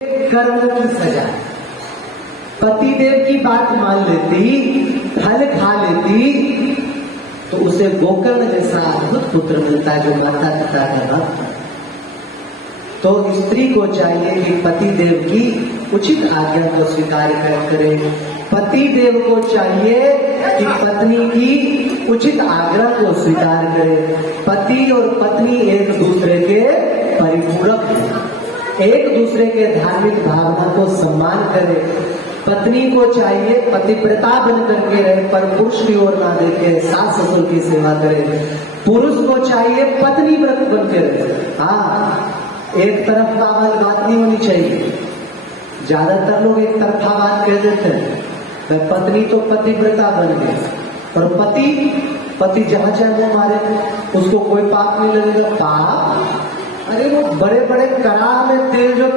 कर्म की सजा। पतिदेव की बात मान लेती, फल खा लेती, तो उसे गोकर्ण जैसा अद्भुत पुत्र मिलता है जो माता पिता का भक्त। तो स्त्री को चाहिए कि पतिदेव की उचित आज्ञा को स्वीकार करे। पतिदेव को चाहिए कि पत्नी की उचित आग्रह को स्वीकार करे। पति और पत्नी एक दूसरे के परिपूरक हैं, एक दूसरे के धार्मिक भावना को सम्मान करे। पत्नी को चाहिए पतिव्रता बन करके रहे, पर पुरुष की ओर ना देखे, सास ससुर की सेवा करे। पुरुष को चाहिए पत्नी व्रत बन के रहे। हाँ, एक तरफ बात नहीं होनी चाहिए। ज्यादातर लोग एक तरफा बात कह देते हैं, पत्नी तो पतिव्रता बन गई, और पति जहां चाहे वो मारे उसको कोई पाप नहीं लगेगा। पाप? अरे वो बड़े बड़े कड़ाह में तेल जो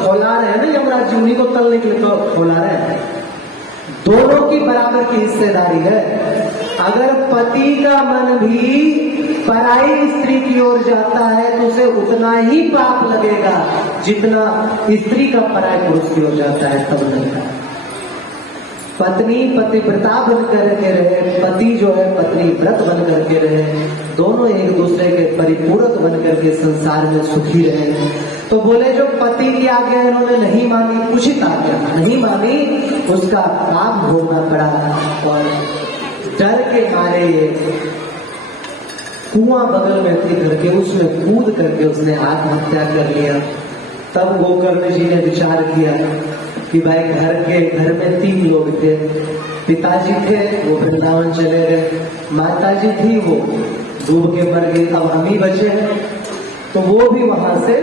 खौला रहे हैं ना यमराज जी, उन्हीं को तलने के लिए तो खौला रहे हैं। दोनों की बराबर की हिस्सेदारी है। अगर पति का मन भी पराई स्त्री की ओर जाता है तो उसे उतना ही पाप लगेगा जितना स्त्री का पराई पुरुष की ओर जाता है तब लगेगा। पत्नी पतिव्रता बन करके रहे, पति जो है पत्नी व्रत बन करके रहे, दोनों एक दूसरे के परिपूरक बन करके संसार में सुखी रहे। तो बोले जो पति की आज्ञा इन्होंने नहीं मानी, उचित आज्ञा नहीं मानी, उसका पाप भोगना पड़ा। और डर के मारे कुआं बगल में थी घर के, उसमें कूद करके उसने आत्महत्या कर लिया। तब गोकर्ण जी ने विचार किया कि भाई घर में 3 लोग थे। पिताजी थे, वो वृंदावन चले गए। माताजी थी, वो डूब के मर गई। अब हम ही बचे हैं, तो वो भी वहां से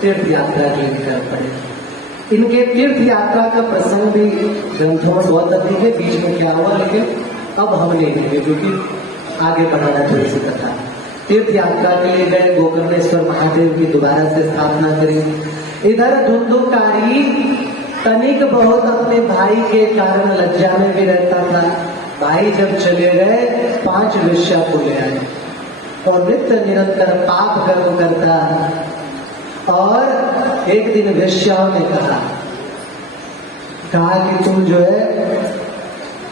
तीर्थ यात्रा के लिए निकल पड़े। इनके तीर्थ यात्रा का प्रसंग भी ग्रंथों में बहुत अधिक है, बीच में क्या हुआ, लेकिन अब हम नहीं लेंगे क्योंकि आगे बढ़ाना थोड़ी सी कथा। तीर्थ यात्रा के लिए गए, गोकर्णेश्वर महादेव की दोबारा से स्थापना करी। इधर धुंधुकारी तनिक बहुत अपने भाई के कारण लज्जा में भी रहता था। भाई जब चले गए 5 वेश्या को ले आए और नित्य निरंतर पाप कर्म करता है। और एक दिन वेश्याओं ने कहा कि तुम जो है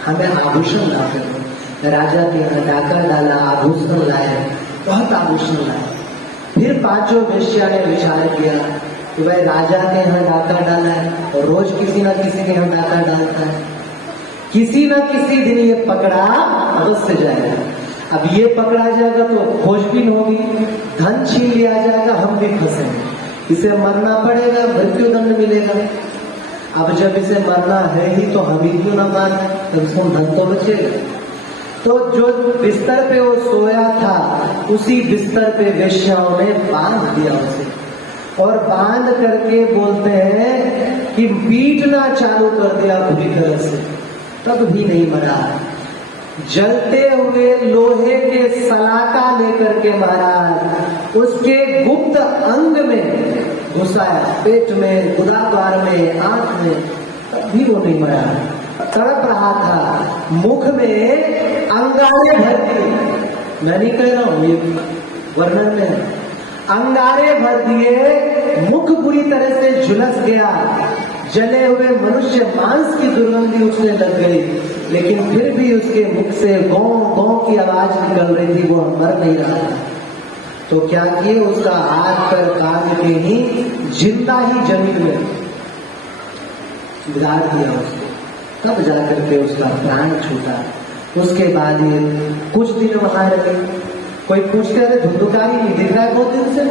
हमें आभूषण ला करो। राजा के यहाँ डाका डाला, आभूषण लाए, बहुत आभूषण लाए। फिर 5 वेश्या ने विचार किया कि भाई राजा के यहाँ डाका डाला है और रोज किसी न किसी के यहाँ डाका डालता है, किसी न किसी दिन ये पकड़ा अवश्य जाएगा। अब ये पकड़ा जाएगा तो खोजबीन होगी, धन छीन लिया जाएगा, हम भी फंसेंगे, इसे मरना पड़ेगा, मृत्यु दंड मिलेगा। अब जब इसे मरना है ही तो हम ही क्यों ना मारे, कम से कम धन तो बचेगा। तो जो बिस्तर पे वो सोया था उसी बिस्तर पे वेश्याओं ने बांध दिया उसे, और बांध करके बोलते हैं कि पीटना चालू कर दिया बुरी तरह से, तब भी नहीं मरा। जलते हुए लोहे के सलाका लेकर के महाराज उसके गुप्त अंग में घुसाया, पेट में, गुदाद्वार में, आंख में, तब भी वो नहीं मरा। तड़प रहा था, मुख में अंगारे भर दिए। मैं नहीं कह रहा हूं, ये वर्णन में अंगारे भर दिए, मुख बुरी तरह से झुलस गया, जले हुए मनुष्य मांस की दुर्गंधी उसने लग गई, लेकिन फिर भी उसके मुख से गौ गौ की आवाज निकल रही थी, वो मर नहीं रहा था। तो क्या किए, उसका हाथ पर काट के ही जिंदा ही जमीन में गाड़ दिया उसको, तब जाकर के उसका प्राण छूटा। उसके बाद ये कुछ दिन वहां रहे। कोई पूछते रहे धुंधुकारी नहीं दिख रहा है बहुत दिन से,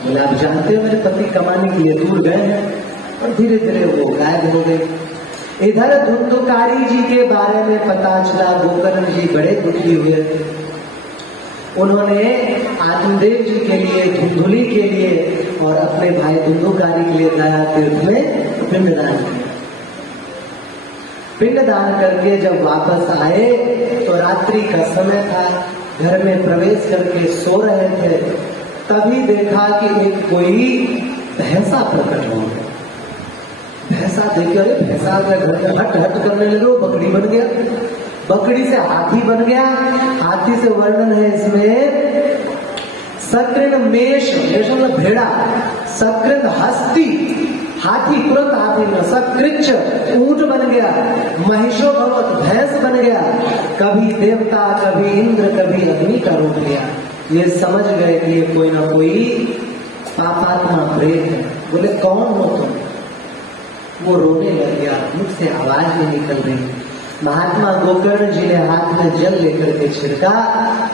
बोले आप जानते हो मेरे पति कमाने के लिए दूर गए हैं, और धीरे धीरे वो गायब हो गए। इधर धुंधुकारी जी के बारे में पता चला, गोकर्ण जी बड़े दुखी हुए। उन्होंने आत्मदेव जी के लिए, धुंधुली के लिए और अपने भाई धुंधुकारी के लिए गया तीर्थ में पिंडदान किया। पिंडदान करके जब वापस आए तो रात्रि का समय था, घर में प्रवेश करके सो रहे थे, तभी देखा कि एक कोई भैंसा प्रकट हो गया। भैंसा देखकर भैंसा का घर में हट हट करने लगे, वो बकरी बन गया, बकरी से हाथी बन गया, हाथी से वर्णन है इसमें सकृन मेष, मतलब भेड़ा, सकृन हस्ती, हाथी तुरंत हाथी न सकृच्छ ऊंट बन गया, महिषो भवत भैंस बन गया, कभी देवता, कभी इंद्र, कभी अग्नि का रूप लिया। ये समझ गए कि ये कोई ना कोई पापात्मा प्रेत है। बोले कौन हो तुम? वो रोने लग गया, मुझ से आवाज नहीं निकल रही। महात्मा गोकर्ण जी ने हाथ में जल लेकर के छिड़का,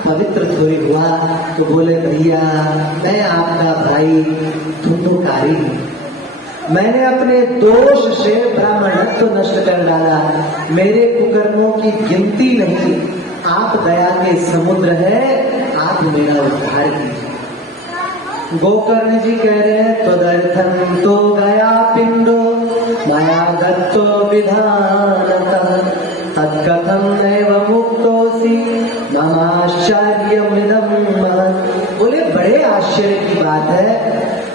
पवित्र थोड़ी हुआ तो बोले भैया मैं आपका भाई धुंधुकारी हूं, मैंने अपने दोष से ब्राह्मणत्व नष्ट कर डाला, मेरे कुकर्मों की गिनती नहीं, आप दया के समुद्र है, आप मेरा उद्धार कीजिए। गोकर्ण जी कह रहे हैं तदर्थं तो गया पिंडो माया दत्तो विधानतः तत्कथं नैव मुक्तोऽसि ममाश्चर्यमिदं महत्। बोले बड़े आश्चर्य की बात है,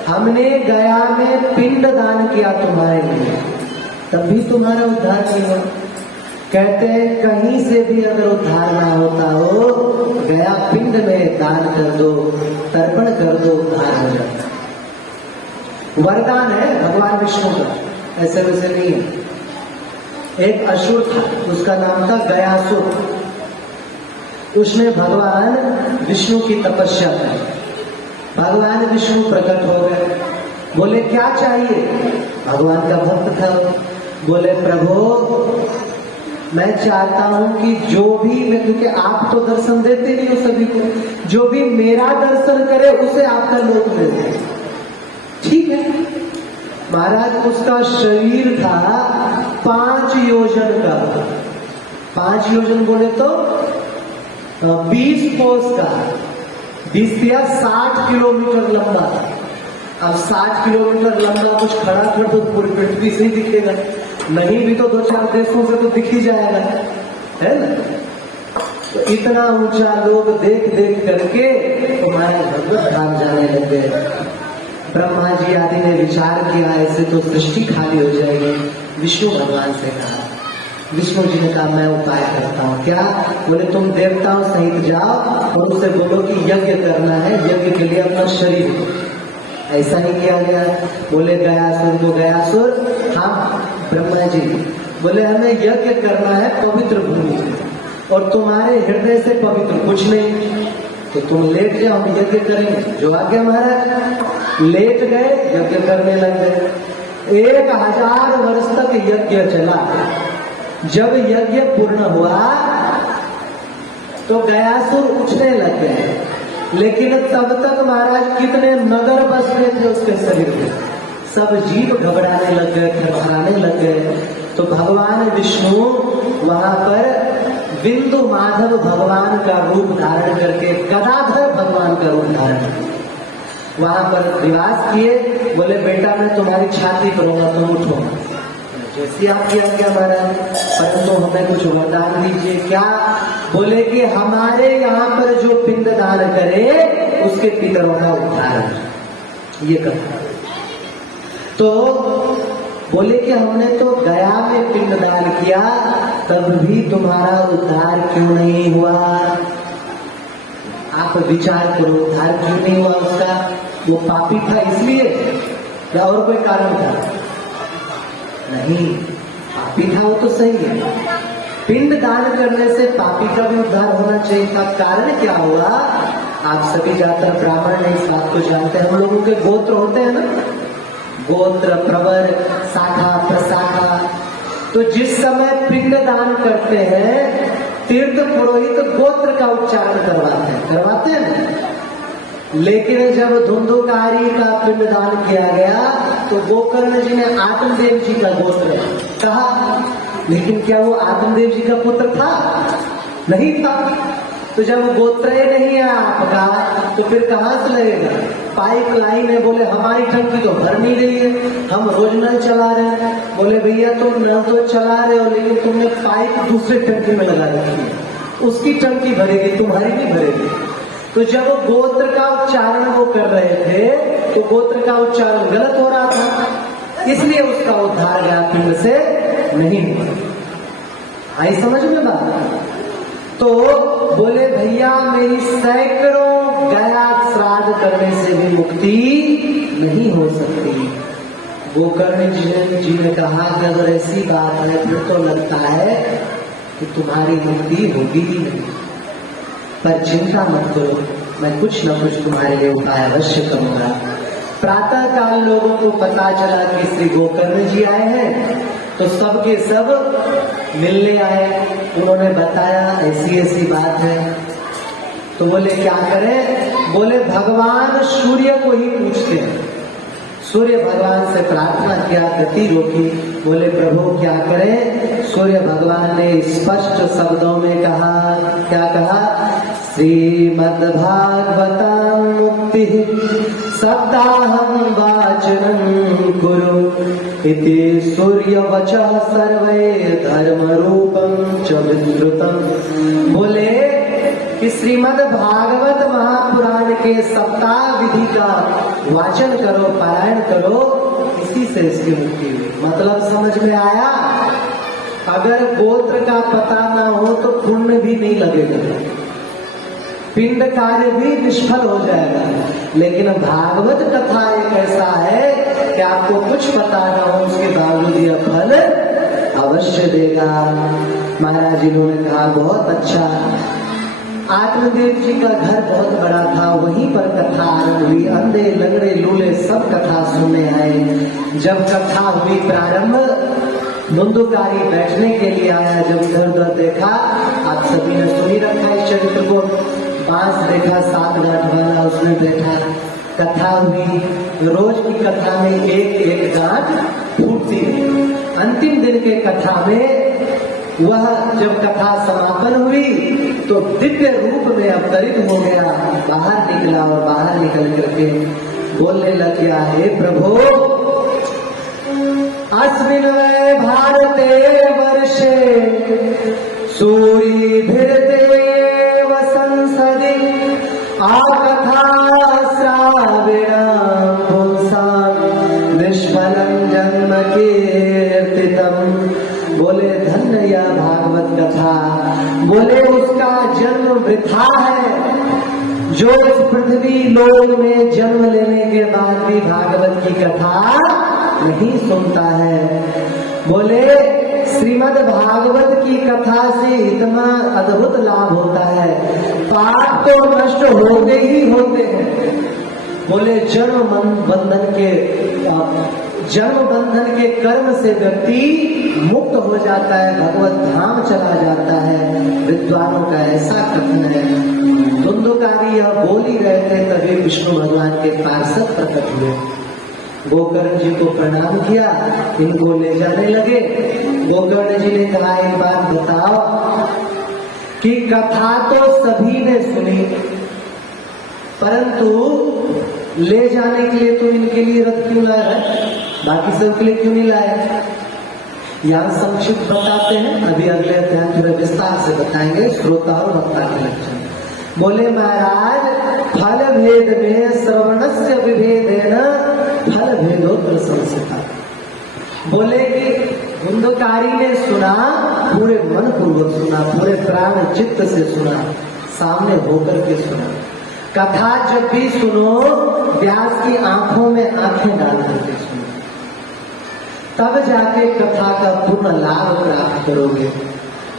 हमने गया में पिंड दान किया तुम्हारे लिए, तब भी तुम्हारा उद्धार नहीं हुआ। कहते हैं कहीं से भी अगर उद्धार ना होता हो, गया पिंड में दान कर दो, तर्पण कर दो, उद्धार हो जाता। वरदान है भगवान विष्णु का, ऐसे वैसे नहीं है। एक असुर था, उसका नाम था गयासुर। उसने भगवान विष्णु की तपस्या की, भगवान विष्णु प्रकट हो गए, बोले क्या चाहिए? भगवान का भक्त था, बोले प्रभु मैं चाहता हूं कि जो भी, क्योंकि आप तो दर्शन देते नहीं हो सभी को, जो भी मेरा दर्शन करे उसे आपका लोक मिल जाए। ठीक है महाराज, उसका शरीर था 5 योजन का, 5 योजन बोले तो 20 कोस का, 20 या 60 किलोमीटर लंबा था। अब 60 किलोमीटर लंबा कुछ खड़ा कर दो पूरी पृथ्वी से ही दिखेगा, नहीं भी तो 2-4 देशों से तो दिख ही जाएगा, है ना। तो इतना ऊंचा लोग देख देख करके तुम्हारे भगवत धाम जाने लग गए। ब्रह्मा जी आदि ने विचार किया ऐसे तो सृष्टि खाली हो जाएगी। विष्णु भगवान से कहा, विष्णु जी ने कहा मैं उपाय करता हूँ। क्या? बोले तुम देवताओं सहित जाओ और उसे बोलो कि यज्ञ करना है, यज्ञ के लिए अपना शरीर दो। ऐसा नहीं किया गया। बोले गयासुर को, गयासुर हाँ ब्रह्मा जी, बोले हमें यज्ञ करना है पवित्र भूमि से, और तुम्हारे हृदय से पवित्र कुछ नहीं, तो तुम लेट जाओ, हम यज्ञ करेंगे। जो आज्ञा महाराज। लेट गए, यज्ञ करने लग गए। 1000 वर्ष तक यज्ञ चला। जब यज्ञ पूर्ण हुआ तो गयासुर उठने लग गए, लेकिन तब तक महाराज कितने नगर बस गए थे उसके शरीर में, सब जीव घबराने लग गए, थरथराने लग गए। तो भगवान विष्णु वहां पर बिंदु माधव भगवान का रूप धारण करके, गदाधर भगवान का रूप धारण वहां पर निवास किए। बोले बेटा मैं तुम्हारी छाती करूंगा, तुम उठो। जैसी आपकी आज्ञा महाराज, परंतु हमें कुछ वरदान दीजिए। क्या? बोले कि हमारे यहाँ पर जो पिंड दान करे उसके पितरों का उद्धार, ये कहा। तो बोले कि हमने तो गया में पिंड दान किया, तब भी तुम्हारा उद्धार क्यों नहीं हुआ? आप विचार करो, उद्धार क्यों नहीं हुआ उसका? वो पापी था इसलिए, या और कोई कारण था? नहीं, पापी था वो तो सही है। पिंड दान करने से पापी का भी उद्धार होना चाहिए था। कारण क्या हुआ? आप सभी जातर ब्राह्मण ने इस बात को जानते हैं। हम लोगों के गोत्र होते हैं ना, गोत्र, प्रवर, शाखा, प्रशाखा। तो जिस समय पिंड दान करते हैं, तीर्थ पुरोहित गोत्र का उच्चारण करवाते हैं। लेकिन जब धुंधुकारी का पिंड दान किया गया तो गोकर्ण जी ने आत्मदेव जी का गोत्र कहा, लेकिन क्या वो आत्मदेव जी का पुत्र था? नहीं था। तो जब गोत्र नहीं है आपका तो फिर कहां से लगेगा? पाइप लाइन है, बोले हमारी टंकी तो भर नहीं रही है, हम रोज नल चला रहे हैं। बोले भैया तुम नल तो चला रहे हो, लेकिन तुमने पाइप दूसरे टंकी में लगा रखी है, उसकी टंकी भरेगी, तुम्हारी नहीं भरेगी। तो जब गोत्र का उच्चारण वो कर रहे थे तो गोत्र का उच्चारण गलत हो रहा था, इसलिए उसका उद्धार गया पिंड से नहीं हुआ। आई समझ में बात? तो बोले भैया मेरी सैकड़ों गया श्राद्ध करने से भी मुक्ति नहीं हो सकती। गोकर्ण जी ने कहा कि अगर ऐसी बात है फिर तो लगता है कि तुम्हारी मुक्ति होगी ही नहीं, पर चिंता मत करो, मैं कुछ न कुछ तुम्हारे लिए उपाय अवश्य करूंगा। प्रातः काल लोगों को पता चला कि श्री गोकर्ण जी आए हैं, तो सबके सब मिलने आए। उन्होंने बताया ऐसी ऐसी बात है। तो बोले क्या करें? बोले भगवान सूर्य को ही पूछते हैं। सूर्य भगवान से प्रार्थना किया, गति रोकी। बोले प्रभु क्या करें? सूर्य भगवान ने स्पष्ट शब्दों में कहा, क्या कहा? श्रीमद्भागवतं मुक्ति सप्ताहं वाचनं कुरु इति सूर्यवचः सर्वे धर्म रूपं च विस्तृतम्। बोले कि श्रीमद् भागवत महापुराण के सप्ताह विधि का वाचन करो, पारायण करो, इसी से इसकी मुक्ति हुई। मतलब समझ में आया? अगर गोत्र का पता ना हो तो पुण्य भी नहीं लगेगा, पिंड कार्य भी निष्फल हो जाएगा। लेकिन भागवत कथा एक ऐसा है कि आपको कुछ पता ना हो उसके बावजूद यह फल अवश्य देगा। महाराज जी ने कहा बहुत अच्छा। आत्मदेव जी का घर बहुत बड़ा था, वहीं पर कथा आरंभ हुई। अंधे लंगड़े लूले सब कथा सुनने आए। जब कथा हुई प्रारंभ, मुंदुकारी बैठने के लिए आया। जब इधर उधर देखा, आप सभी ने सुनी रखा इस चरित्र को, बांस देखा 7 गांठ वाला, उसमें बैठा। कथा हुई। रोज की कथा में एक एक गांठ फूटती है। अंतिम दिन के कथा में वह जब कथा समापन हुई तो दिव्य रूप में अवतरित हो गया, बाहर निकला और बाहर निकल करके बोलने लग गया, हे प्रभु, अस्मिन् वै भारते वर्षे सूरिभिर्देव संसदि आकथा श्रावेण पुंसां निष्फलं जन्म कीर्तितम्। बोले धन्य यह भागवत कथा। बोले उसका जन्म वृथा है जो इस पृथ्वी लोक में जन्म लेने के बाद भी भागवत की कथा नहीं सुनता है। बोले श्रीमद् भागवत की कथा से इतना अद्भुत लाभ होता है, पाप तो नष्ट होते ही होते हैं। बोले जन्म बंधन के कर्म से व्यक्ति मुक्त हो जाता है, भगवत धाम चला जाता है। विद्वानों का ऐसा कथन है। धुंधुकारी यह बोल ही रहे थे, तभी विष्णु भगवान के पार्षद प्रकट हुए। गोकर्ण जी को प्रणाम किया, इनको ले जाने लगे। गोकर्ण जी ने कहा, एक बात बताओ कि कथा तो सभी ने सुनी, परंतु ले जाने के लिए तो इनके लिए रथ क्यों लाया है, बाकी सबके लिए क्यों नहीं लाया? यहाँ संक्षिप्त बताते हैं, अभी अगले अध्याय थोड़ा विस्तार से बताएंगे श्रोता और वक्ता के लक्षण। बोले महाराज, फल भेद में श्रवणस्य विभेदेन फल भेदोत्र संस्था। बोले कि धुंधकारी ने सुना, पूरे मन पूर्वक सुना, पूरे प्राण चित्त से सुना, सामने होकर के सुना। कथा जब भी सुनो, व्यास की आंखों में आंखें डाल करके सुनो, तब जाके कथा का पूर्ण लाभ प्राप्त करोगे।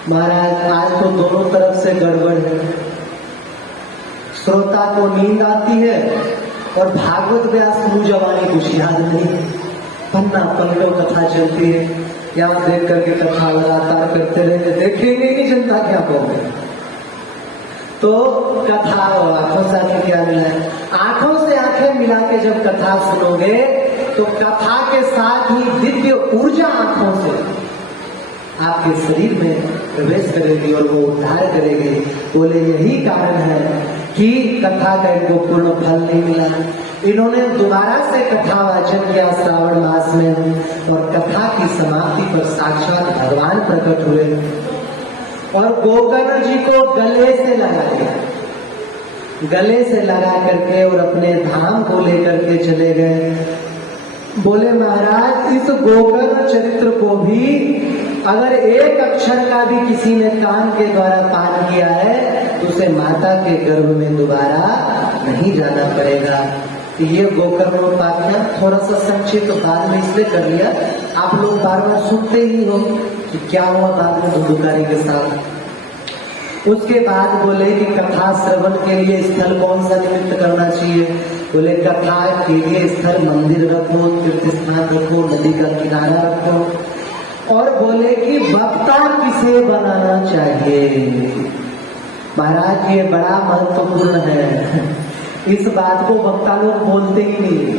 महाराज आज तो दोनों तरफ से गड़बड़ है। श्रोता को नींद आती है और भागवत व्यास मुंह जवानी कुछ याद नहीं, पन्ना पलटो कथा चलती है, यहाँ देख करके कथा लगातार करते रहते, देखेंगे नहीं जनता क्या कहोगे। तो कथा और आंखों से आंखें क्या मिला है? आंखों से आंखें मिला के जब कथा सुनोगे तो कथा के साथ ही दिव्य ऊर्जा आंखों से आपके शरीर में प्रवेश करेगी और वो उद्धार करेगी। बोले यही कारण है कि कथा का इनको पूर्ण फल नहीं मिला। इन्होंने दोबारा से कथा वाचन किया श्रावण मास में, और कथा की समाप्ति पर साक्षात भगवान प्रकट हुए और गोकर्ण जी को गले से लगा दिया, गले से लगा करके और अपने धाम को लेकर के चले गए। बोले महाराज, इस गोकर्ण चरित्र को भी अगर एक अक्षर का भी किसी ने कान के द्वारा पान किया है तो उसे माता के गर्भ में दोबारा नहीं जाना पड़ेगा। तो ये गोकर्णोपाख्यान थोड़ा सा संक्षिप्त बाद में इसलिए कर लिया, आप लोग बार बार सुनते ही हो कि क्या हुआ बाद में धुंधुकारी के साथ। उसके बाद बोले कि कथा श्रवण के लिए स्थल कौन सा निमित्त करना चाहिए। बोले कथा के लिए स्थल मंदिर रखो, तीर्थ स्थान रखो, नदी का किनारा रखो। और बोले कि वक्ता किसे बनाना चाहिए। महाराज ये बड़ा महत्वपूर्ण है, इस बात को वक्ता लोग बोलते ही नहीं,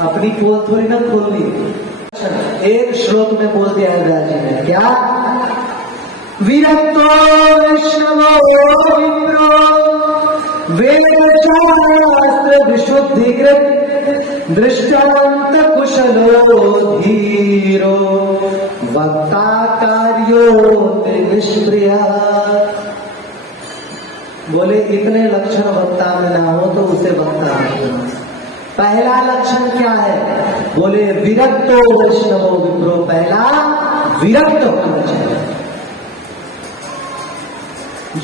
अपनी पोल थोड़ी ना खोलनी। एक श्लोक में बोल दिया है व्यास जी ने, क्या? विरक्तो वैष्णवो विप्रो वेदशास्त्र विशुद्धिकृत दृष्टांत कुशलो धीरो वक्ता कार्यो निष्प्रिय। बोले इतने लक्षण वक्ता में ना हो तो उसे वक्ता नहीं। पहला लक्षण क्या है? बोले विरक्तो वैष्णवो विप्रो, पहला विरक्त होना चाहिए।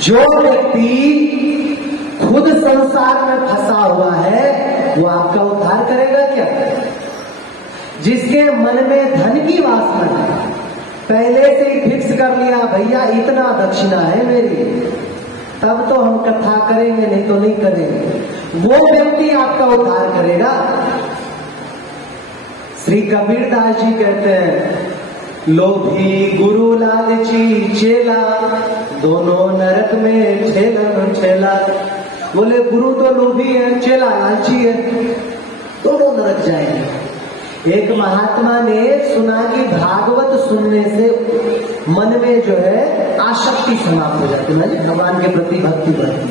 जो व्यक्ति खुद संसार में फंसा हुआ है वो आपका उद्धार करेगा क्या? जिसके मन में धन की वासना है, पहले से ही फिक्स कर लिया भैया इतना दक्षिणा है मेरी, तब तो हम कथा करेंगे, नहीं तो नहीं करेंगे, वो व्यक्ति आपका उद्धार करेगा। श्री कबीर दास जी कहते हैं, लोभी गुरु लालची चेला, दोनों नरक में ठेला ठेला। बोले गुरु तो लोभी है, चेला लालची है, दोनों नरक जाएंगे। एक महात्मा ने सुना कि भागवत सुनने से मन में जो है आसक्ति समाप्त हो जाती है, भगवान के प्रति भक्ति बढ़ती।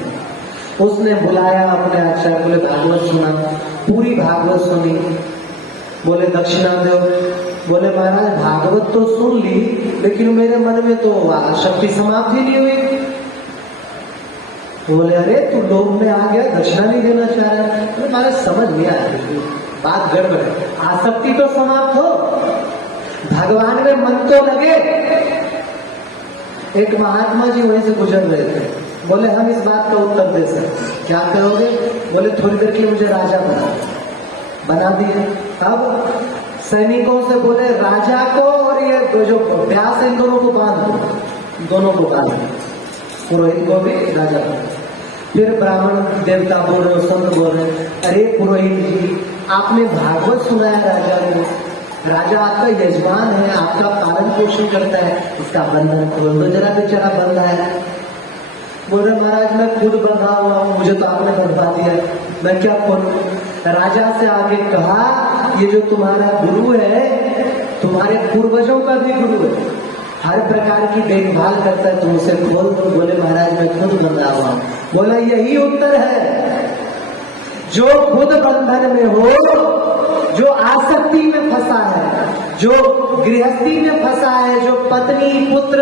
उसने बुलाया अपने आचार्य, बोले भागवत सुना, पूरी भागवत सुनी। बोले दक्षिणा दो। बोले महाराज भागवत तो सुन ली, लेकिन मेरे मन में तो आसक्ति समाप्त ही नहीं हुई। बोले अरे तू लोभ में आ गया, दक्षिणा नहीं देना चाह रहा है। तो महाराज समझ नहीं आया, बात गड़बड़ है। आसक्ति तो समाप्त हो, भगवान में मन तो लगे। एक महात्मा जी वहीं से गुजर रहे थे, बोले हम इस बात का उत्तर दे सकते, क्या करोगे? बोले थोड़ी देर के लिए मुझे राजा बना दिए। अब सैनिकों से बोले राजा को और ये जो प्यास है इन दोनों को बांध दो, दोनों को बांध दो, पुरोहित को भी राजा बना। फिर ब्राह्मण देवता बोल रहे, संत बोल रहे, अरे पुरोहित जी आपने भागवत सुनाया राजा को, राजा आपका यजमान है, आपका पालन पोषण करता है, इसका बंधन खोल दो जरा, बेचारा बंधा है। बोल रहे महाराज मैं खुद बंधा हुआ हूँ, मुझे तो आपने बंधवा दिया, मैं क्या खोलूं? राजा से आगे कहा ये जो तुम्हारा गुरु है, तुम्हारे पूर्वजों का भी गुरु है, हर प्रकार की देखभाल करता है, तुम उसे खोल दो। बोले महाराज मैं खुद बंधा हुआ हूँ। बोला यही उत्तर है, जो खुद बंधन में हो, जो आसक्ति में फंसा है, जो गृहस्थी में फंसा है, जो पत्नी पुत्र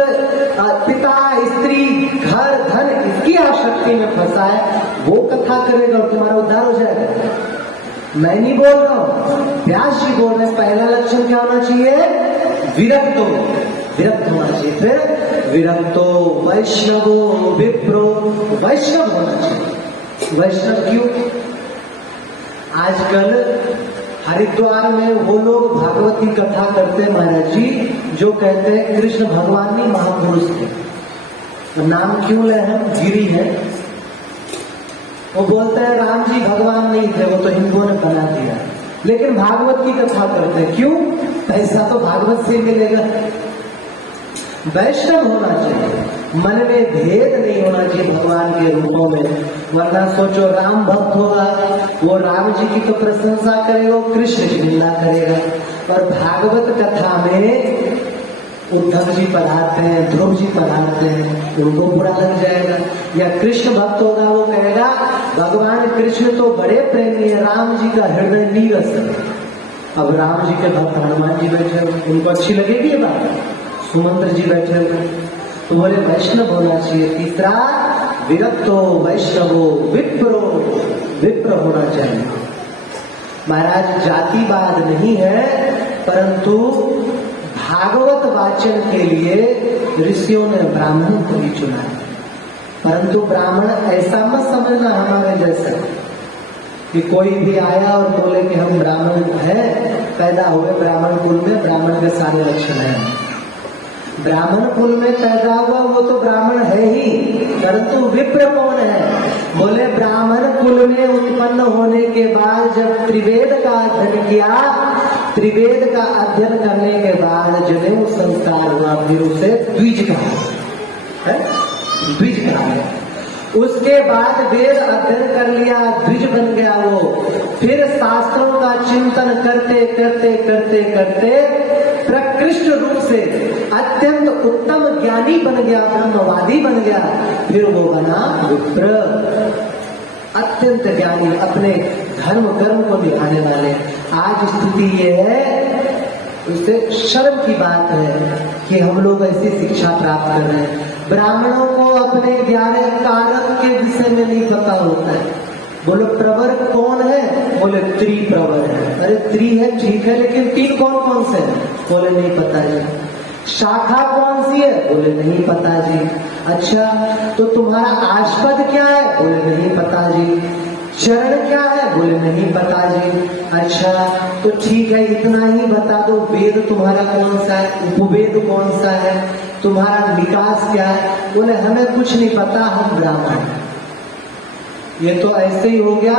पिता स्त्री घर धन इसकी आसक्ति में फंसा है, वो कथा करेगा और तुम्हारा उद्धार हो जाएगा। मैं नहीं बोल रहा हूं, व्यास जी बोल रहे हैं। पहला लक्षण क्या होना चाहिए? विरक्तो, विरक्त होना चाहिए। फिर विरक्तो वैष्णवो विप्रो, वैष्णव होना चाहिए। वैष्णव क्यों? आजकल हरिद्वार में वो लोग भागवत की कथा करते हैं महाराज जी, जो कहते हैं कृष्ण भगवान ही महापुरुष थे। नाम क्यों ले हम? गिरी है। वो बोलते हैं राम जी भगवान नहीं थे, वो तो हिंदुओं ने बना दिया, लेकिन भागवत की कथा करते हैं। क्यों? पैसा तो भागवत से मिलेगा। वैष्णव होना चाहिए, मन में भेद नहीं होना चाहिए भगवान के रूपों में। वरना सोचो राम भक्त होगा, वो राम जी की तो प्रशंसा करेगा, कृष्ण की निंदा करेगा। पर भागवत कथा में उद्धव जी पढ़ाते हैं, ध्रुव जी पढ़ाते हैं, उनको बुरा लग जाएगा। या कृष्ण भक्त होगा, वो कहेगा भगवान कृष्ण तो बड़े प्रेमी है, राम जी का हृदय नीरस है। अब राम जी के भक्त हनुमान जी बैठे, उनको अच्छी लगेगी ये बात? सुमंत्र जी बैठे हुए, तो बोले वैष्णव होना चाहिए। तीसरा विरक्तो वैष्णवो विप्रो, विप्र होना चाहिए। महाराज जातिवाद नहीं है, परंतु भागवत वाचन के लिए ऋषियों ने ब्राह्मण को ही चुना है। परंतु ब्राह्मण ऐसा मत समझना हमारे जैसा, कि कोई भी आया और बोले कि हम ब्राह्मण हैं, पैदा हुए ब्राह्मण कुल में, ब्राह्मण के सारे लक्षण हैं। ब्राह्मण कुल में पैदा हुआ वो तो ब्राह्मण है ही, परंतु विप्र कौन है? बोले ब्राह्मण कुल में उत्पन्न होने के बाद जब त्रिवेद का अध्ययन किया, त्रिवेद का अध्ययन करने के बाद जनेऊ संस्कार हुआ, फिर उसे द्विज कहा, द्विज कहा। उसके बाद वेद अध्ययन कर लिया, द्विज बन गया वो। फिर शास्त्रों का चिंतन करते करते करते करते प्रकृष्ट रूप से अत्यंत उत्तम ज्ञानी बन गया, ब्रह्मवादी बन गया। फिर वो बना विप्र, अत्यंत ज्ञानी, अपने धर्म कर्म को निभाने वाले। आज स्थिति ये है, उससे शर्म की बात है कि हम लोग ऐसी शिक्षा प्राप्त कर रहे हैं। ब्राह्मणों को अपने 11 कारक के विषय में नहीं पता होता है। बोलो प्रवर कौन है? बोले त्रिप्रवर है। अरे त्रि है ठीक है, लेकिन 3 कौन कौन से हैं? बोले नहीं पता जी। शाखा कौन सी है? बोले नहीं पता जी। अच्छा तो तुम्हारा आस्पद क्या है? बोले नहीं पता जी। चरण क्या है? बोले नहीं पता जी। अच्छा तो ठीक है, इतना ही बता दो, वेद तुम्हारा कौन सा है, उपवेद कौन सा है, तुम्हारा विकास क्या है? बोले हमें कुछ नहीं पता, हम ब्राह्मण। ये तो ऐसे ही हो गया,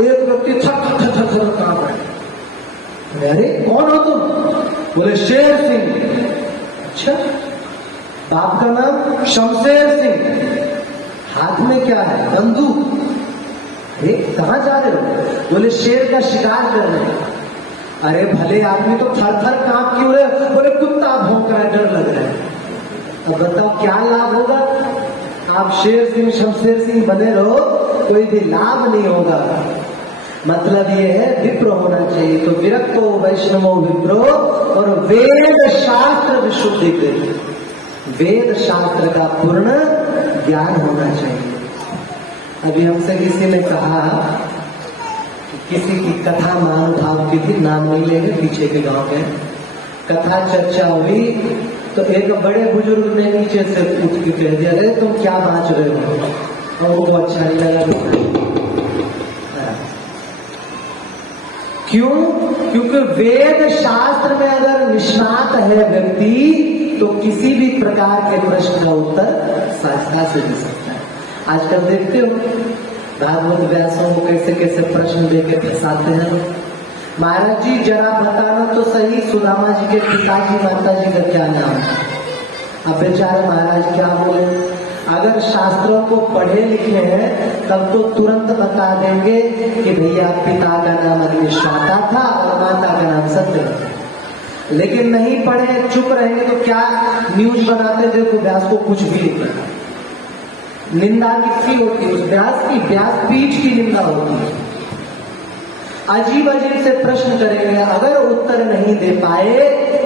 एक व्यक्ति थक थक थक थक कांप रहे। अरे कौन हो तुम? बोले शेर सिंह। अच्छा बाप का नाम? शमशेर सिंह। हाथ में क्या है? बंदूक। अरे कहाँ जा रहे हो? बोले शेर का शिकार कर रहे हैं। अरे भले आदमी तो थर थर कांप क्यों रहे? बोले कुत्ता भौंक रहा है, डर लग रहा है। अब बताओ क्या लाभ होगा? आप शेर सिंह शमशेर सिंह बने रहो, कोई भी लाभ नहीं होगा। मतलब ये है विप्र होना चाहिए। तो विरक्तो वैष्णवो विप्रो, और वेद शास्त्र विशुद्धि के, वेद शास्त्र का पूर्ण ज्ञान होना चाहिए। अभी हमसे किसी ने कहा, किसी की कथा महानुभाव की थी, नाम नहीं लेंगे, पीछे के गांव के, कथा चर्चा हुई तो एक बड़े बुजुर्ग ने नीचे से उठ के कह दिया, अरे तुम क्या बाँच रहे हो? और वो अच्छा नहीं लगा। क्यों? क्योंकि वेद शास्त्र में अगर निष्णात है व्यक्ति तो किसी भी प्रकार के प्रश्न का उत्तर सहजता से दे सकता है। आजकल देखते हो भागवत व्यासों को कैसे कैसे प्रश्न देके फंसाते हैं। महाराज जी जरा बताना तो सही, सुदामा जी के पिताजी माता जी का क्या नाम है? अब बेचारे महाराज क्या बोले? अगर शास्त्रों को पढ़े लिखे हैं तब तो तुरंत बता देंगे कि भैया पिता का नाम अग्निश्वाता था और माता का नाम सत्य। लेकिन नहीं पढ़े, चुप रहेंगे तो क्या न्यूज बनाते थे? तो व्यास को कुछ भी नहीं पता। निंदा किसकी होती है? उस व्यास की, व्यासपीठ की निंदा होती है। अजीब अजीब से प्रश्न करेंगे, अगर उत्तर नहीं दे पाए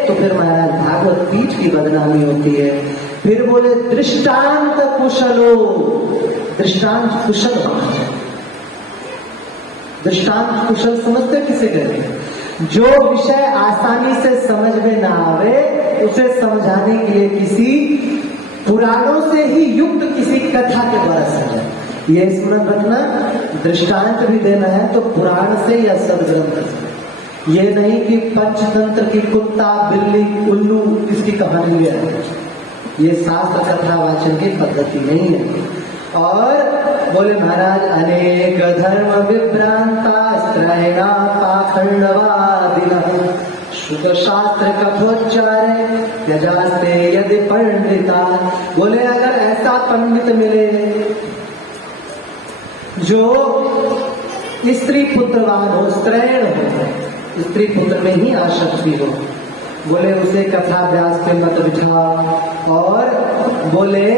तो फिर महाराज भागवत पीठ की बदनामी होती है। फिर बोले दृष्टांत कुशलो, दृष्टांत कुशल होना चाहिए। दृष्टांत कुशल समझते किसे कहते हैं? जो विषय आसानी से समझ में ना आवे उसे समझाने के लिए किसी पुराणों से ही युक्त किसी कथा के द्वारा समझाए। ये स्मरण रखना, दृष्टांत भी देना है तो पुराण से या सदग्रंथ से। ये नहीं कि पंचतंत्र की कुत्ता बिल्ली उल्लू इसकी कहानी है। ये शास्त्र कथा वाचन की पद्धति नहीं है। और बोले महाराज अनेक धर्म विभ्रांता स्त्रैणा पाखंडवादिनः शुद्ध शास्त्र कथोच्चारे त्यजास्ते यदि पंडिता। बोले अगर ऐसा पंडित मिले जो स्त्री पुत्रवान हो, स्त्रैण हो, स्त्री पुत्र में ही आसक्ति हो, बोले उसे कथा व्यास पे मत बिठाओ। और बोले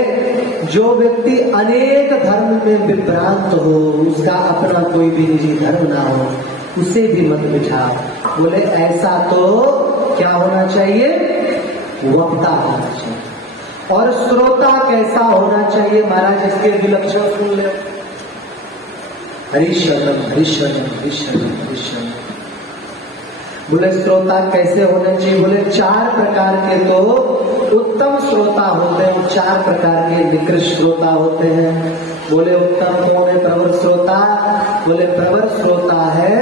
जो व्यक्ति अनेक धर्म में विभ्रांत हो, उसका अपना कोई भी निजी धर्म ना हो, उसे भी मत बिठाओ। बोले ऐसा तो क्या होना चाहिए? वक्ता होना चाहिए। और श्रोता कैसा होना चाहिए? महाराज इसके विलक्षण सुन ले। हरिशरणम हरिशरणम हरिशरणम हरिशरणम। बोले श्रोता कैसे होना चाहिए? बोले 4 प्रकार के तो उत्तम श्रोता होते हैं, 4 प्रकार के निकृष्ट श्रोता होते हैं। बोले उत्तम कौन है? प्रवर श्रोता। बोले प्रवर श्रोता है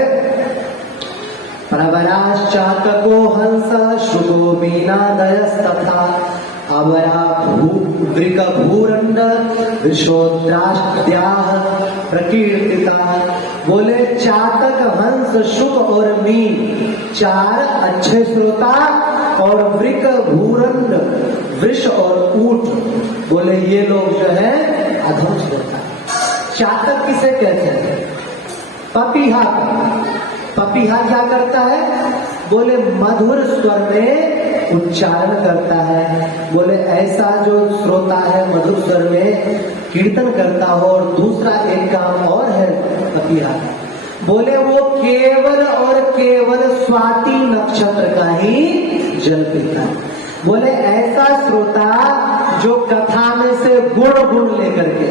प्रवराश्चातको हंस शुको मीनादयस्तथा अवरा वृकभूरंड विशोद्राष्ट्याः प्रकीर्तिता। बोले चातक, हंस, शुक और मीन 4 अच्छे श्रोता, और वृक, भूरंड, वृष और ऊंट बोले ये लोग जो है अधम श्रोता। चातक किसे कहते हैं? पपीहा। पपीहा क्या करता है? बोले मधुर स्वर में उच्चारण करता है। बोले ऐसा जो श्रोता है मधुर स्वर में कीर्तन करता हो। और दूसरा एक काम और है पपीहा, बोले वो केवल और केवल स्वाति नक्षत्र का ही जल पीता है। बोले ऐसा श्रोता जो कथा में से गुण लेकर के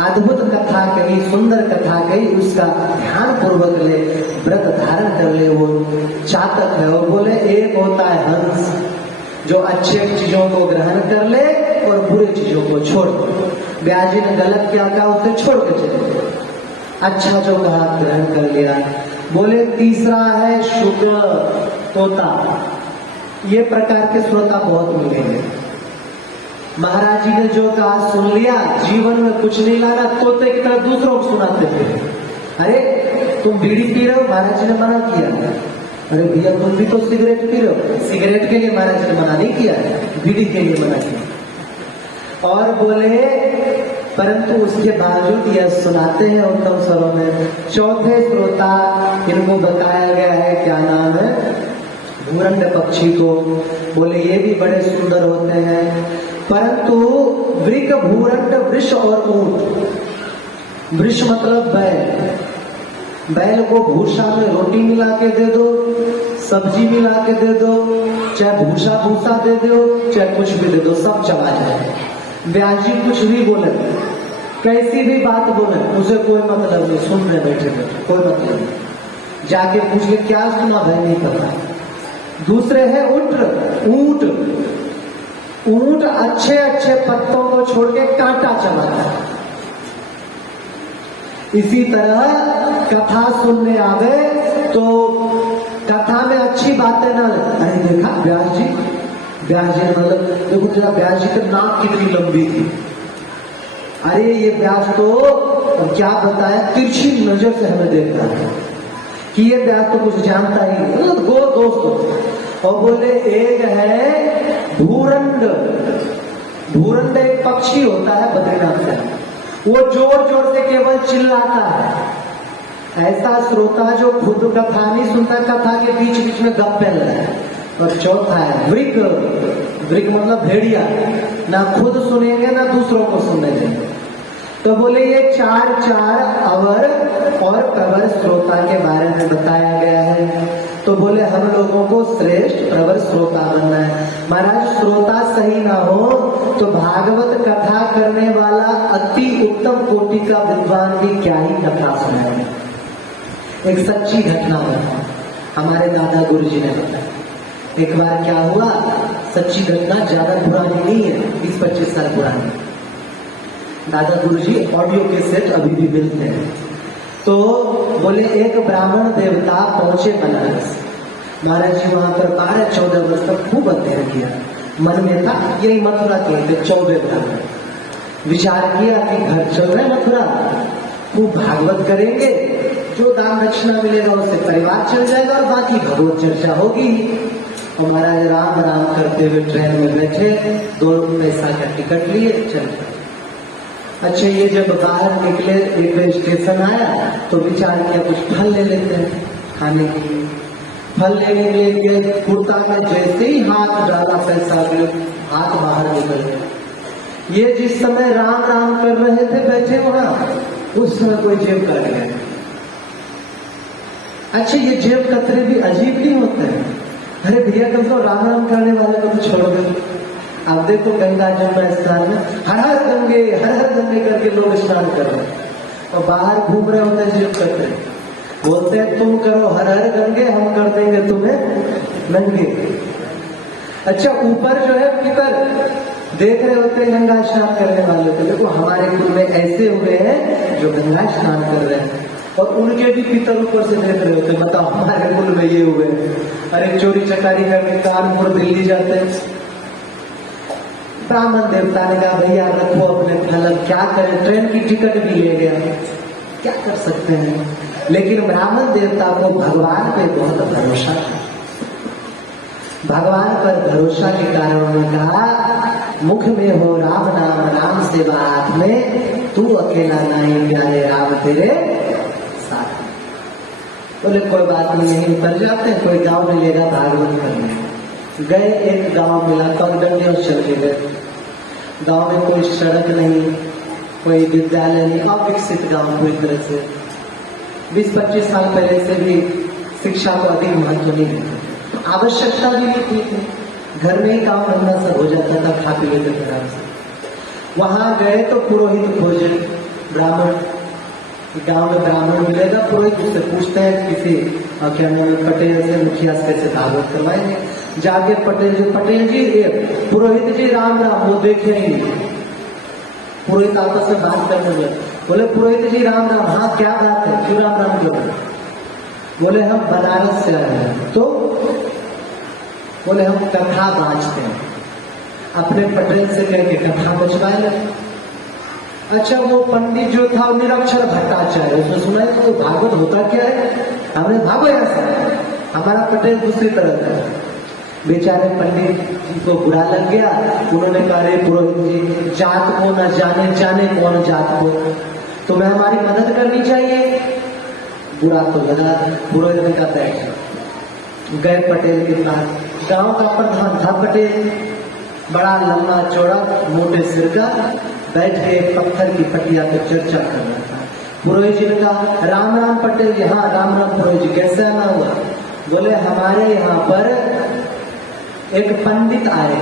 अद्भुत कथा कही, सुंदर कथा कही, उसका ध्यान पूर्वक ले, व्रत धारण कर ले, वो चातक है। और बोले एक होता है हंस, जो अच्छे चीजों को ग्रहण कर ले और बुरे चीजों को छोड़ दे। व्यास जी ने गलत क्या कहा उसे छोड़ के चले, अच्छा जो कहा ग्रहण कर लिया। बोले तीसरा है शुक्ल, तोता। ये प्रकार के श्रोता बहुत मिलेंगे। महाराज जी ने जो कहा सुन लिया, जीवन में कुछ नहीं लाना, तोते की तरह दूसरों को सुनाते थे। अरे तुम बीड़ी पी रहे हो, महाराज जी ने मना किया। अरे भैया तुम भी तो सिगरेट पी रहे हो, सिगरेट के लिए महाराज जी ने मना नहीं किया, बीड़ी के लिए मना किया। और बोले परंतु उसके बावजूद यह सुनाते हैं उत्तम स्वरों में। चौथे श्रोता इनको बताया गया है, क्या नाम है? भूरंड पक्षी को। बोले ये भी बड़े सुंदर होते हैं, परंतु वृक, भूरंड, वृष और ऊंट। वृष मतलब बैल। बैल को भूसा में रोटी मिला के दे दो, सब्जी मिला के दे दो, चाहे भूसा दे दो, चाहे कुछ भी दे दो, सब चबा जाए। व्यास जी कुछ भी बोले, कैसी भी बात बोले, उसे कोई मतलब नहीं, सुन रहे बैठे कोई मतलब नहीं। जाके पूछ के क्या सुना भाई, नहीं पता। दूसरे है ऊंट। ऊंट अच्छे अच्छे पत्तों को छोड़ के कांटा चलाता है। इसी तरह कथा सुनने आवे तो कथा में अच्छी बातें ना ले। अरे देखा व्यास जी मतलब देखो जरा व्यास जी का नाक कितनी लंबी थी। अरे ये व्यास तो क्या बताया, तिरछी नजर से हमें देख रहा है कि ये व्यास तो कुछ जानता ही नहीं। दो दोस्तों। और बोले एक है भूरंड। भूरंड एक पक्षी होता है बद्रीनाथ से, वो जोर जोर से केवल चिल्लाता है। ऐसा श्रोता जो खुद कथा नहीं सुनता, कथा के बीच बीच में गप्पे लगाए। और चौथा है वृक। वृक मतलब भेड़िया, ना खुद सुनेंगे ना दूसरों को सुनने देंगे। तो बोले ये 4 अवर और प्रवर श्रोता के बारे में बताया गया है। तो बोले हम लोगों को श्रेष्ठ प्रवर श्रोता बनना है। महाराज श्रोता सही ना हो तो भागवत कथा करने वाला अति उत्तम कोटि का विद्वान भी क्या ही कथा सुनाए। एक सच्ची घटना है, हमारे दादा गुरु जी ने बताया। एक बार क्या हुआ, सच्ची घटना, ज्यादा पुरानी नहीं है, 20-25 साल पुरानी। दादा गुरु जी ऑडियो के सेट अभी भी मिलते हैं। तो बोले एक ब्राह्मण देवता पहुंचे बनारस। महाराज जी वहां पर 12-14 वर्ष तक खूब अध्ययन किया। मन में था यही मथुरा के थे 14 ब्राह्मण। विचार किया कि घर चल रहे मथुरा, खूब भागवत करेंगे, जो दान दक्षिणा मिलेगा उससे परिवार चल जाएगा और बाकी भगवत चर्चा होगी। और महाराज राम राम करते हुए ट्रेन में बैठे, 2 पैसा का टिकट लिए, चल पड़े। अच्छा ये जब बाहर निकले, एक स्टेशन आया तो विचार किया कुछ फल ले लेते हैं खाने के लिए। फल लेने के लिए कुर्ता में जैसे ही हाथ डाला, पैसा भी हाथ बाहर निकल गया। ये जिस समय राम राम कर रहे थे बैठे वहां, उस समय कोई जेब काट गया। अच्छा ये जेब कतरे भी अजीब नहीं होते हैं। अरे भैया तुम तो राम राम करने वाले को तो छोड़ दो। अब देखो गंगा जमुना स्नान में हर हर गंगे करके लोग स्नान कर रहे हैं और बाहर घूम रहे होते हैं, जेब करते हैं, बोलते हैं तुम करो हर हर गंगे, हम कर देंगे तुम्हें नंगे। अच्छा ऊपर जो है पितर देख रहे होते हैं गंगा स्नान करने वाले होते, देखो हमारे कुल में ऐसे हुए हैं जो गंगा स्नान कर रहे हैं, और उनके भी पितर ऊपर से देख रहे होते हैं, बताओ हमारे कुल में ये हुए। अरे चोरी चकारी करके कानपुर दिल्ली जाते हैं, ब्राह्मण देवता ने कहा भैया रखो अपने फलक, क्या करें, ट्रेन की टिकट भी ले गया, क्या कर सकते हैं। लेकिन ब्राह्मण देवता को भगवान पे बहुत भरोसा था, भगवान पर भरोसा के कारण उन्होंने कहा मुख में हो राम नाम, राम सेवा हाथ में, तू अकेला नहीं प्यारे राम तेरे साथ। बोले कोई बात नहीं, कर जाते हैं, कोई गांव मिलेगा भागवत करने। गए, एक गांव मिला, कमडंडियों चल के गए। गांव में कोई सड़क नहीं, कोई विद्यालय नहीं, अविकसित गांव पूरी तरह से। 20-25 साल पहले से भी शिक्षा को अधिक महत्व नहीं देते, आवश्यकता भी नहीं थी, घर में ही काम धंधा सब हो जाता था, खा पी लेते थे आराम से। वहां गए तो पुरोहित खोजे, ब्राह्मण, गांव में ब्राह्मण मिलेगा, पुरोहित उससे पूछते हैं किसी क्या नाम है पटेल से, मुखिया से कैसे भागवत करवाएंगे। जाके पटेल जी पुरोहित जी राम राम, वो देखे ही नहीं। पुरोहित आपस में बात करने लगे, बोले पुरोहित जी राम राम, हाँ क्या बात है, क्यों राम राम क्यों? बोले हम बनारस से आए हैं। तो बोले हम कथा बाँचते हैं, अपने पटेल से कह के कथा बचवाए लगे। अच्छा वो पंडित जो था निरक्षर भट्टाचार्य, उसने सुना है तो भागवत होता क्या है, हमने भागो ऐसा। हमारा पटेल दूसरी तरह का, बेचारे पंडित जी को बुरा लग गया। उन्होंने कहा रे पुरोहित जी, जात को न जाने, जाने कौन जात को, तुम्हें हमारी मदद करनी चाहिए। बुरा तो लगा, पुरोहित ने कहा बैठ। गए पटेल के पास, गांव का प्रधान था पटेल, बड़ा लंबा चौड़ा मोटे सिर का, बैठ के पत्थर की पटिया पर चर्चा कर रहा था। पुरोहित जी ने कहा राम राम पटेल जी। हाँ राम राम पुरोहित जी, कैसा ना हुआ? बोले हमारे यहाँ पर एक पंडित आए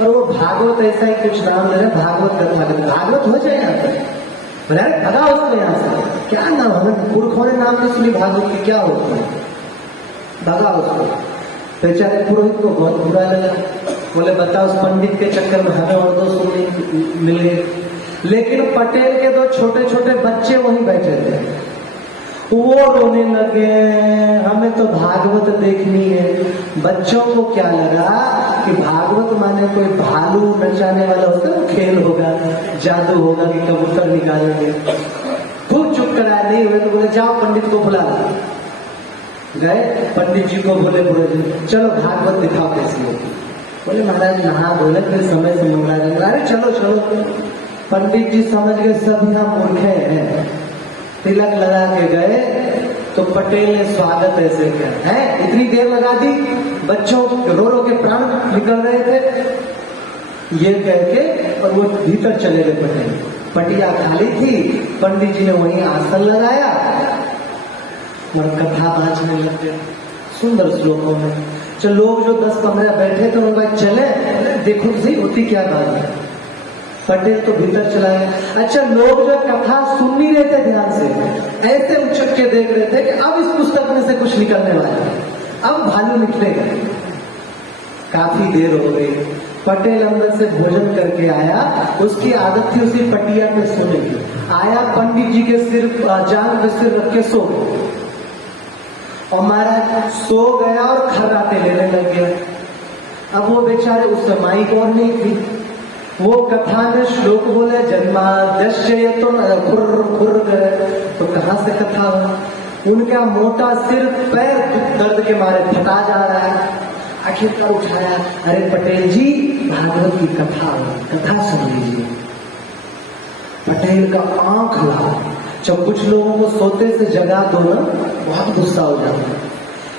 और वो भागवत ऐसा ही कुछ नाम ले रहे, भागवत कथा करते, भागवत हो जाए यहाँ पर। भगा उसको यहाँ से, क्या नाम, हमें पुरखों ने नाम नहीं सुनी भागवत की, क्या होता है, भगा उसको। बेचारे पुरोहित को बहुत बुरा लगा, बोले बता उस पंडित के चक्कर में हमें और 2 सुनने मिल गए। लेकिन पटेल के 2 छोटे छोटे बच्चे वहीं बैठे थे, वो रोने लगे, हमें तो भागवत देखनी है। बच्चों को क्या लगा कि भागवत माने कोई भालू नचाने वाला होता है, खेल होगा, जादू होगा कि कबूतर निकालेंगे। खूब चुप कराया, नहीं हुए तो बोले जाओ पंडित को बुला। गए पंडित जी को, बोले बोले चलो भागवत दिखाओ कैसी होगी। बोले महाराज नहा बोले फिर समय से मंगला जाएगा। अरे चलो चलो। पंडित जी समझ गए सब यहाँ मूर्खे हैं, तिलक लगा के गए तो पटेल ने स्वागत ऐसे किया है, इतनी देर लगा दी, बच्चों रो रो के प्राण निकल रहे थे, ये कह के और वो भीतर चले गए पटेल। पटिया खाली थी, पंडित जी ने वहीं आसन लगाया और कथा बाँचने लग गए सुंदर श्लोकों में। चलो लोग जो 10-15 बैठे थे उन्होंने चले देखो सही होती क्या बात है। पटेल तो भीतर चला गया। अच्छा लोग जो कथा सुन नहीं रहे थे ध्यान से, ऐसे उचक के देख रहे थे कि अब इस पुस्तक में से कुछ निकलने वाला है, अब भालू निकलेगा। काफी देर हो गई, पटेल अंदर से भोजन करके आया, उसकी आदत थी उसी पटिया पे सोने की। आया पंडित जी के सिर जांग पे सिर रख के सो गया, और महाराज सो गया और खर्राटे लेने लग गया। अब वो बेचारे उस समय और नहीं थी, वो कथा में श्लोक बोले जन्माद्यस्य तो खुर खुर करे, तो कहाँ से कथा हो? उनका मोटा सिर पैर दर्द के मारे फटा जा रहा है। आखिर का उठाया, अरे पटेल जी भागवत की कथा हो, कथा सुन लीजिए। पटेल का आंख लाल, जब कुछ लोगों को सोते से जगा दो ना बहुत गुस्सा हो जाता है।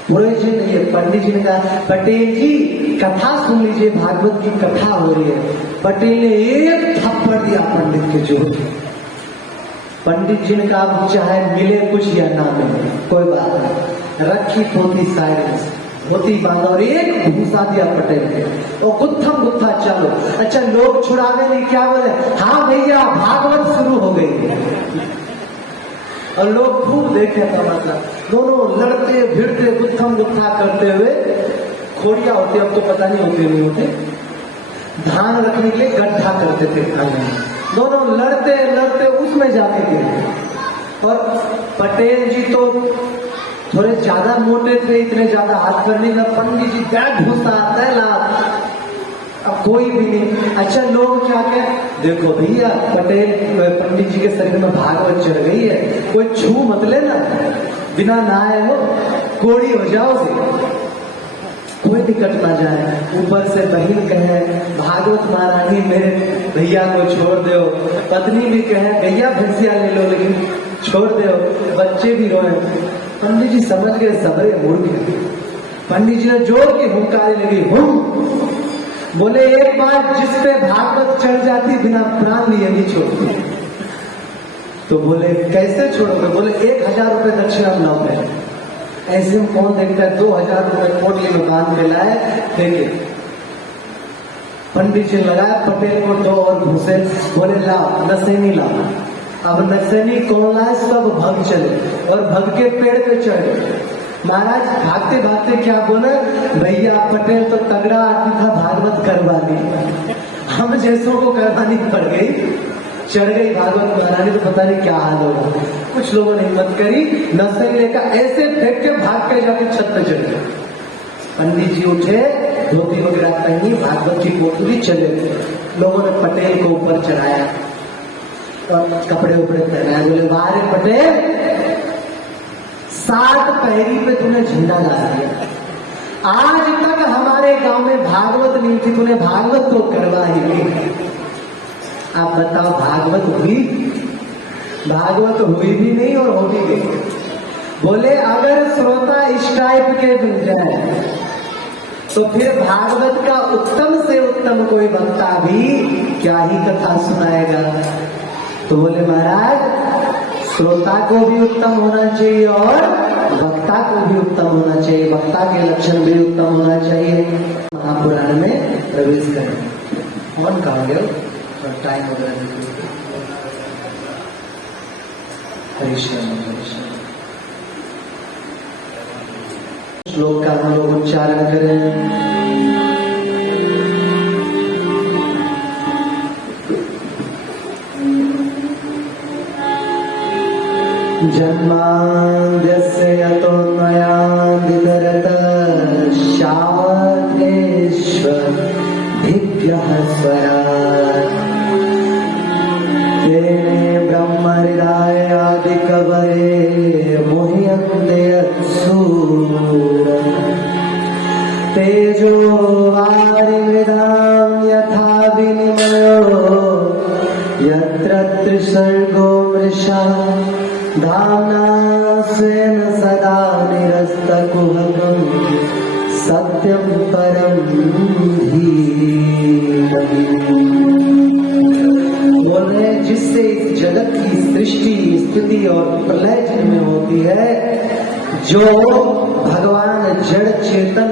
पुरोहित जी ने, पंडित जी ने कहा पटेल जी कथा सुन लीजिए, भागवत की कथा हो रही है। पटेल ने एक थप्पड़ दिया पंडित के जोर। पंडित जी ने कहा चाहे मिले कुछ या ना मिले कोई बात नहीं, रखी पोती साइलेंस, धोती बांधा और एक घूसा दिया पटेल के, और गुत्थम गुत्था चलो। अच्छा लोग छुड़ावे नहीं, क्या बोले, हाँ भैया भागवत शुरू हो गई। और लोग खूब देखे तमाशा, दोनों लड़ते भिड़ते गुत्थम गुत्था करते हुए खोड़िया होते, अब तो पता नहीं होते नहीं होते, धान रखने के लिए गड्ढा करते थे खाने में, दोनों लड़ते लड़ते उसमें जाके गिरे। और पटेल जी तो थोड़े ज्यादा मोटे थे, इतने ज्यादा हाथ करने का, पंडित जी बैग घुसा तैला, अब कोई भी नहीं। अच्छा लोग क्या कहते, देखो भैया पटेल पंडित जी के शरीर में भागवत चढ़ गई है, कोई छू मत लेना, बिना नहाए हो कोड़ी हो जाओगे, कोई दिक्कत ना जाए। ऊपर से बहन कहे भागवत महारानी मेरे भैया को छोड़ दो, पत्नी भी कहे भैया भैंसिया ले लो लेकिन छोड़ दो, बच्चे भी रोए। पंडित जी समझ गए सबरे मूर्ख। पंडित जी ने जोर की हुंकारी लगी, हुम। बोले एक बार जिस पे भागवत चढ़ जाती बिना प्राण लिए नहीं छोड़ती। तो बोले कैसे छोड़ोगे? बोले 1000 रुपए दक्षिणा लाओ। ऐसे में कौन देखता है? 2000 रुपए पोटली में बांध के लाए, देखे पंडित जी लगाया पटेल को 2 और घुसे, बोले लाओ नसेनी लाओ। अब नसेनी कौन लाए? सब भग चले और भग के पेड़ पे चढ़े। महाराज भागते भागते क्या बोले, भैया पटेल तो तगड़ा आदमी था, भागवत करवा दी, हम जैसों को करवानी पड़ गई। चढ़ गई भागवत महारानी तो पता नहीं क्या हाल होगा। कुछ लोगों ने हिम्मत करी, नसेनी लेकर ऐसे फेंक के भाग के जाके छत पे चढ़ गए। पंडित जी उठे, धोती वगैरह पहनी, भागवत की पोटली चले गए। लोगों ने पटेल को ऊपर चढ़ाया, कपड़े उपड़े पहनाए, बोले वाह रे पटेल, 7 पहरी पे तूने झंडा ला दिया, आज तक हमारे गांव में भागवत नहीं थी, तूने भागवत तो करवा ही नहीं। आप बताओ भागवत हुई? भागवत हुई भी नहीं और हो भी गई। बोले अगर श्रोता इस टाइप के मिल जाए तो फिर भागवत का उत्तम से उत्तम कोई वक्ता भी क्या ही कथा सुनाएगा। तो बोले महाराज श्रोता को भी उत्तम होना चाहिए और वक्ता को भी उत्तम होना चाहिए, वक्ता के लक्षण भी उत्तम होना चाहिए। महापुराण में प्रवेश करें। कौन कहा गया टाइम हो गया? श्लोक का हम लोग उच्चारण करें। जन्माद्यस्य यतोऽन्वयादितरतः शावतेष्वभिज्ञः स्वराट् तेने ब्रह्महृदायादिकवये मुह्यन्ते यत्सूरः तेजो वारिमृदां यथा विनिमयो यत्र त्रिसर्गो मृषा धाम्ना स्वेन सदा निरस्तकुहकं सत्यं परं धीमहि। बोले जिससे इस जगत की सृष्टि स्थिति और प्रलय जिनमें होती है, जो भगवान जड़ चेतन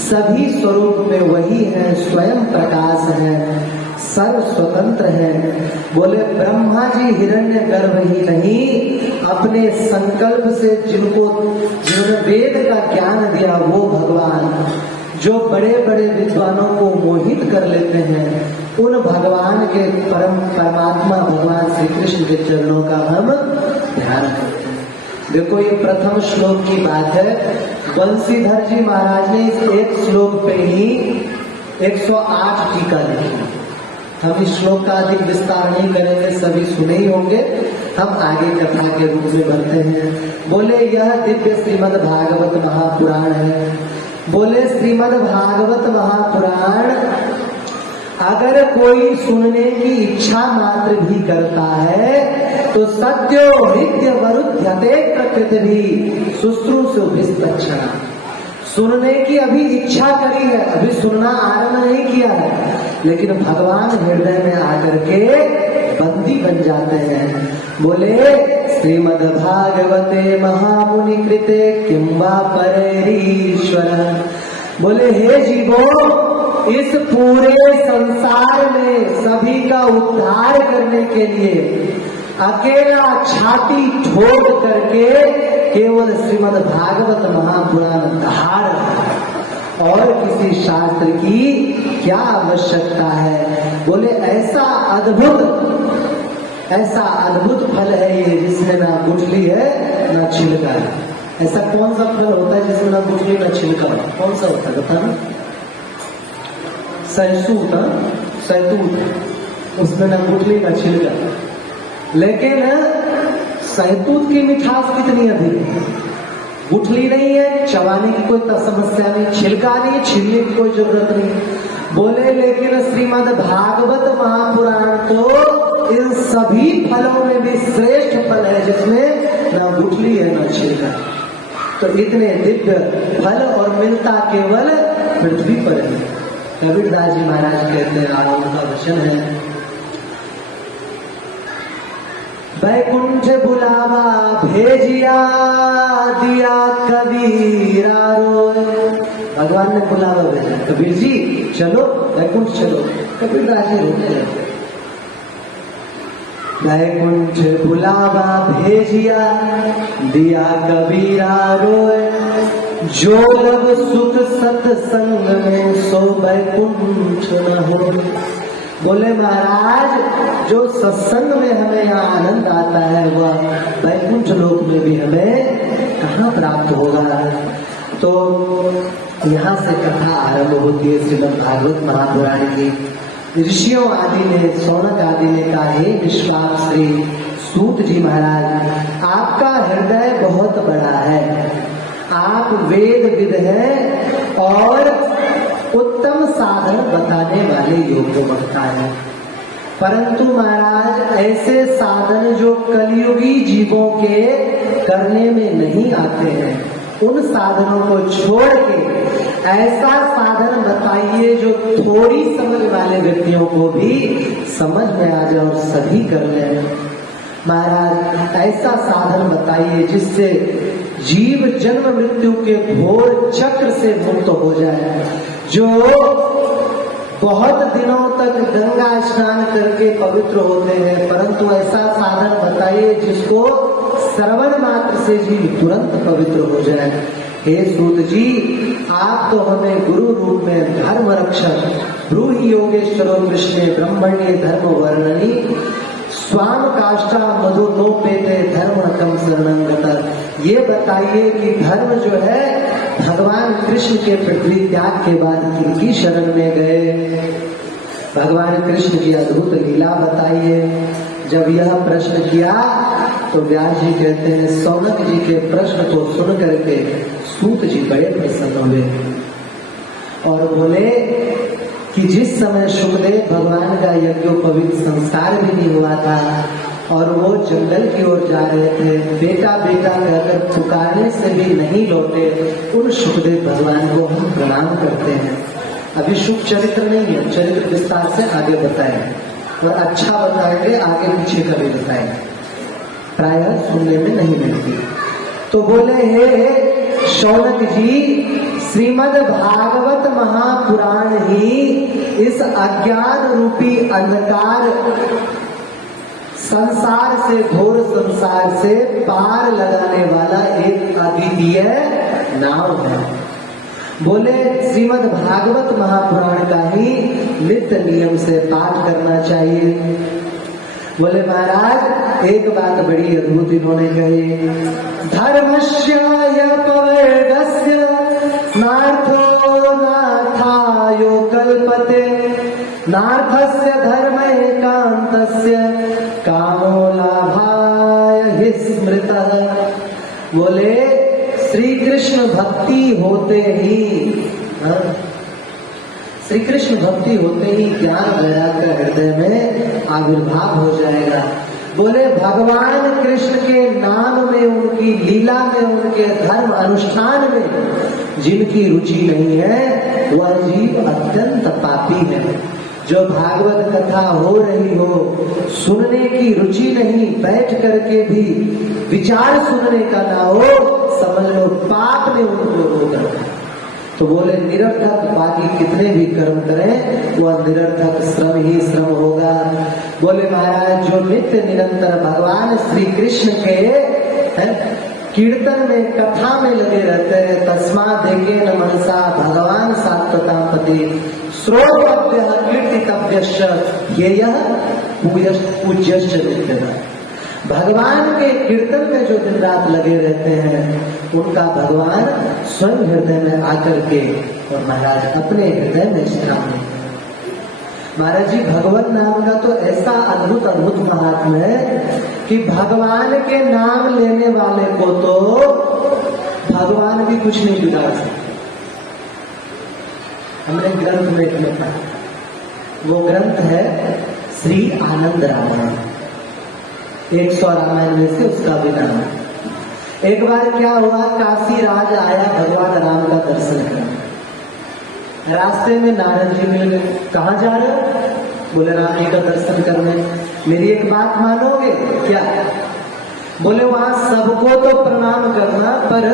सभी स्वरूप में वही है, स्वयं प्रकाश है, सर्व स्वतंत्र है। बोले ब्रह्मा जी हिरण्य गर्भ ही नहीं, अपने संकल्प से जिन्होंने वेद का ज्ञान दिया वो भगवान, जो बड़े बड़े विद्वानों को मोहित कर लेते हैं, उन भगवान के परमात्मा भगवान श्री कृष्ण के चरणों का हम ध्यान करते हैं। देखो ये प्रथम श्लोक की बात है। बंसीधर जी महाराज ने इस एक श्लोक पे ही 108 टीका लिखी। हम इस श्लोक का अधिक विस्तार नहीं करेंगे, सभी सुने ही होंगे, हम आगे कथा के रूप में बढ़ते हैं। बोले यह दिव्य श्रीमद् भागवत महापुराण है। बोले श्रीमद् भागवत महापुराण अगर कोई सुनने की इच्छा मात्र भी करता है तो सत्यो हृदय वरुध्यते प्रकृति भी शुश्रूषु विस्तक्षणा। सुनने की अभी इच्छा करी है, अभी सुनना आरंभ नहीं किया है, लेकिन भगवान हृदय में आकर के बंदी बन जाते हैं। बोले श्रीमद् भागवते महामुनि कृते किं वा परेरीश्वर। बोले हे जीवो, इस पूरे संसार में सभी का उद्धार करने के लिए अकेला छाती ठोक करके केवल श्रीमद् भागवत महापुराण धार और किसी शास्त्र की क्या आवश्यकता है। बोले ऐसा अद्भुत फल है ये, जिसमें ना गुठली है ना छिलका है। ऐसा कौन सा फल होता है जिसमें ना गुठली ना छिलका है? कौन सा होता है बताना? सहतूत, उसमें ना गुठली ना छिलका। लेकिन सहतूत की मिठास कितनी अधिक है। गुठली नहीं है, चबाने की कोई समस्या नहीं, छिलका नहीं, छीलने की कोई जरूरत नहीं। बोले लेकिन श्रीमद् भागवत महापुराण तो इन सभी फलों में भी श्रेष्ठ फल है, जिसमें ना गुठली है ना छिलका। तो इतने दिव्य फल और मिलता केवल पृथ्वी पर है। कबीरदास जी महाराज कहते हैं, उनका वचन है, वैकुंठ बुलावा भेजिया दिया कबीरा रोए। भगवान ने बुलावा भेजा, कबीर जी चलो वैकुंठ चलो। कबीरदास जी रोते हैं, वैकुंठ बुलावा भेजिया दिया कबीरा रोए, जो लब सुख सत्संग में सो वैकुंठ न हो। बोले महाराज, जो सत्संग में हमें यहाँ आनंद आता है वह वैकुंठ लोक में भी हमें कहाँ प्राप्त होगा। तो यहाँ से कथा आरंभ होती है श्रीमद् भागवत महापुराण की। ऋषियों आदि ने, सौनक आदि ने कहा, हे विश्वास श्री सूत जी महाराज, आपका हृदय बहुत बड़ा है, आप वेद विद हैं और उत्तम साधन बताने वाले योग्य वक्ता है। परंतु महाराज ऐसे साधन जो कलियुगी जीवों के करने में नहीं आते हैं, उन साधनों को छोड़ के ऐसा साधन बताइए जो थोड़ी समझ वाले व्यक्तियों को भी समझ में आ जाए और सभी कर लें। महाराज ऐसा साधन बताइए जिससे जीव जन्म मृत्यु के घोर चक्र से मुक्त हो जाए, जो बहुत दिनों तक गंगा स्नान करके पवित्र होते हैं, परंतु ऐसा साधन बताइए जिसको श्रवण मात्र से जीव तुरंत पवित्र हो जाए। हे सूत जी, आप तो हमें गुरु रूप में धर्म रक्षक ब्रूहि योगेश्वरो कृष्णे ब्रह्मण्य धर्म वर्णनी स्वाम काष्ठा मधु नो पेते धर्म कम शरणं गतः। ये बताइए कि धर्म जो है भगवान कृष्ण के पृथ्वी त्याग के बाद किनकी शरण में गए। भगवान कृष्ण की अद्भुत लीला बताइए। जब यह प्रश्न किया तो व्यास जी कहते हैं, सौनक जी के प्रश्न को सुन करके सूत जी बड़े प्रसन्न हुए और बोले कि जिस समय सुखदेव भगवान का यज्ञोपवीत संस्कार भी नहीं हुआ था और वो जंगल की ओर जा रहे थे, बेटा बेटा कहकर पुकारने से भी नहीं लौटे, उन सुखदेव भगवान को हम प्रणाम करते हैं। अभी शुभ चरित्र नहीं है, चरित्र विस्तार से आगे बताएं और अच्छा बताएंगे, आगे पीछे कभी बताएंगे, प्रायः सुनने में नहीं मिलती। तो बोले, हे शौनक जी, श्रीमद् भागवत महापुराण ही इस अज्ञान रूपी अंधकार संसार से, घोर संसार से पार लगाने वाला एक अद्वितीय नाव है। बोले श्रीमद् भागवत महापुराण का ही नित्य नियम से पाठ करना चाहिए। बोले महाराज एक बात बड़ी अद्भुत इन्होंने कही, धर्मस्य पवर्गस्य नार्थो नाथायो कल्पते नार्थस्य धर्म एकांतस्य कामो लाभाय हि स्मृतः। बोले श्री कृष्ण भक्ति होते ही, श्री कृष्ण भक्ति होते ही ज्ञान वैराग्य का हृदय में आविर्भाव हो जाएगा। बोले भगवान कृष्ण के नाम में, उनकी लीला में, उनके धर्म अनुष्ठान में जिनकी रुचि नहीं है वह जीव अत्यंत पापी है। जो भागवत कथा हो रही हो, सुनने की रुचि नहीं, बैठ करके भी विचार सुनने का ना हो, समझ लो पाप ने उनको रोक रखा। तो बोले निरर्थक बाकी कितने भी कर्म करें वह निरर्थक श्रम ही श्रम होगा। बोले महाराज जो नित्य निरंतर भगवान श्री कृष्ण के कीर्तन में कथा में लगे रहते हैं। तस्मा देखे न मनसा भगवान सात्वता पति श्रोतव्य कीर्तितव्यश्च येयः पूज्यश्च नित्यः। भगवान के कीर्तन में जो दिन रात लगे रहते हैं उनका भगवान स्वयं हृदय में आकर के और महाराज अपने हृदय में स्थान लेते हैं। महाराज जी भगवत नाम का तो ऐसा अद्भुत अद्भुत महात्मा है कि भगवान के नाम लेने वाले को तो भगवान भी कुछ नहीं बिगाड़ सकते। हमने ग्रंथ में लिखा, वो ग्रंथ है श्री आनंद रामायण। 100 रामायण में से उसका भी नाम है। एक बार क्या हुआ, काशी राज आया भगवान राम का दर्शन करने। रास्ते में नारद जी मिल गए। कहाँ जा रहे हो? बोले राम जी का दर्शन करने। मेरी एक बात मानोगे क्या? बोले वहां सबको तो प्रणाम करना पर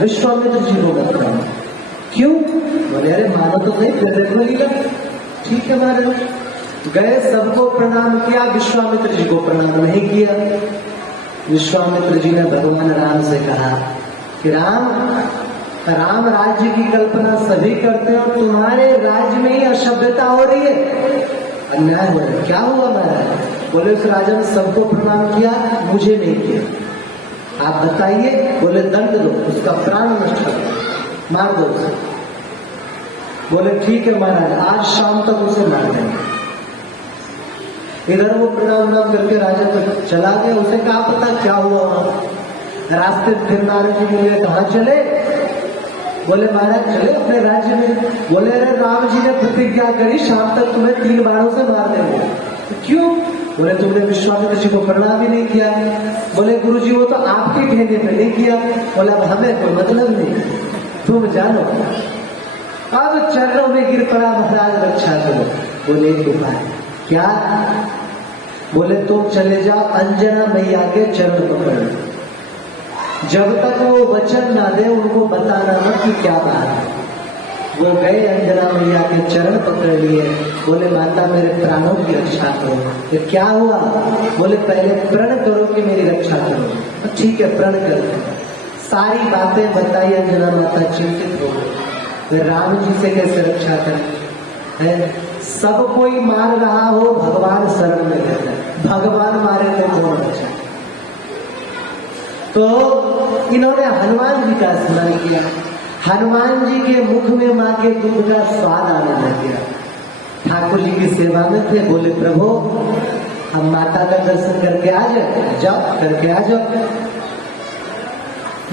विश्वामित्र जी को मत करना। क्यों? बोले अरे मानो तो नहीं, फिर ठीक है महाराज। गए, सबको प्रणाम किया, विश्वामित्र जी को प्रणाम नहीं किया। विश्वामित्र जी ने भगवान राम से कहा कि राम राज्य की कल्पना सभी करते हैं और तुम्हारे राज्य में ही असभ्यता हो रही है, अन्याय हो रहा है। क्या हुआ महाराज? बोले उस राजा ने सबको प्रणाम किया, मुझे नहीं किया। आप बताइए। बोले दंड दो, उसका प्राण नष्ट करो, मार दो उसे। बोले ठीक है महाराज, आज शाम तक उसे मार देंगे। इधर वो प्रणाम करके राजा तक चला गया। उसे क्या पता क्या हुआ वहां। रास्ते फिर नारद जी मिले, कहाँ चले? बोले महाराज चले अपने राज्य में। बोले अरे राम जी ने प्रतिज्ञा करी शाम तक तुम्हें 3 बाणों से मार देंगे। क्यों? बोले तुमने विश्वामित्र जी को प्रणाम भी नहीं किया। बोले गुरु जी वो तो आपके कहने पे नहीं किया। बोला हमें कोई मतलब नहीं, तुम जानो। अब चरणों में गिर पड़ा, महाराज रक्षा करो। बोले एक उपाय। क्या? बोले तुम चले जाओ अंजना मैया के चरण पकड़ो, जब तक वो वचन ना दे उनको बताना मत कि क्या बात है। वो गए, अंजना मैया के चरण पकड़ लिए। बोले माता मेरे प्राणों की रक्षा करो। ये क्या हुआ? बोले पहले प्रण करो कि मेरी रक्षा करो। ठीक है प्रण करते। सारी बातें बताई, अंजना माता चिंतित हो गई। राम जी से कैसे रक्षा करें? सब कोई मार रहा हो, भगवान शरण में रहता है। भगवान मारे तो कौन रक्षा? तो इन्होंने हनुमान जी का स्मरण किया। हनुमान जी के मुख में माँ के दूध का स्वाद आने लग गया। ठाकुर जी की सेवा में थे। बोले प्रभु हम माता का दर्शन करके आ जाओ, करके आ जाओ।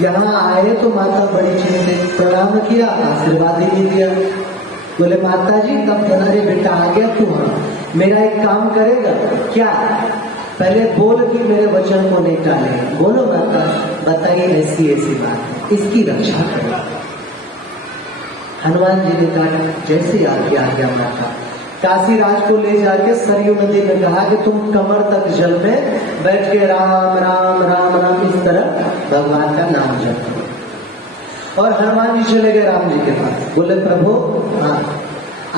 यहाँ आए तो माता बड़ी चिंतित, प्रणाम किया, आशीर्वाद ही नहीं दिया। बोले माता जी तब तुम्हारे बेटा आ गया, तू मेरा एक काम करेगा क्या? पहले बोल कि मेरे वचन को नहीं टालेगा। बोलो माता, बताइए ऐसी ऐसी बात, इसकी रक्षा करो। हनुमान जी ने कहा जैसे आपकी आज्ञा माता। काशी राज को ले जाके सरयू नदी में कहा कि तुम कमर तक जल में बैठ के राम राम राम राम इस तरह भगवान का नाम जपो। और हनुमान जी चले गए राम जी के पास। बोले प्रभु हाँ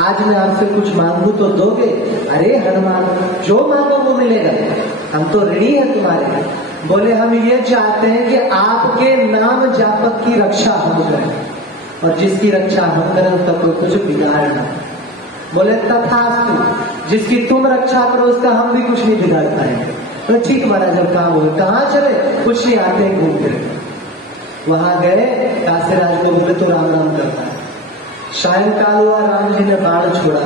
आज मैं आपसे कुछ मांगू तो दोगे? अरे हनुमान जो मांगो वो मिलेगा, हम तो ऋणी है तुम्हारे। बोले हम ये चाहते हैं कि आपके नाम जापक की रक्षा हम करें, और जिसकी रक्षा हम करें उसका कोई कुछ बिगाड़ ना। बोले तथास्तु, जिसकी तुम रक्षा करो उसका हम भी कुछ नहीं बिगाड़ पाएंगे। तो ठीक महाराज जब काम हो। कहाँ चले? कुछ नहीं, आते घूमते। वहां गए, काशीराज को बोले तो राम राम करता है। सायंकाल हुआ, राम जी ने बाण छोड़ा।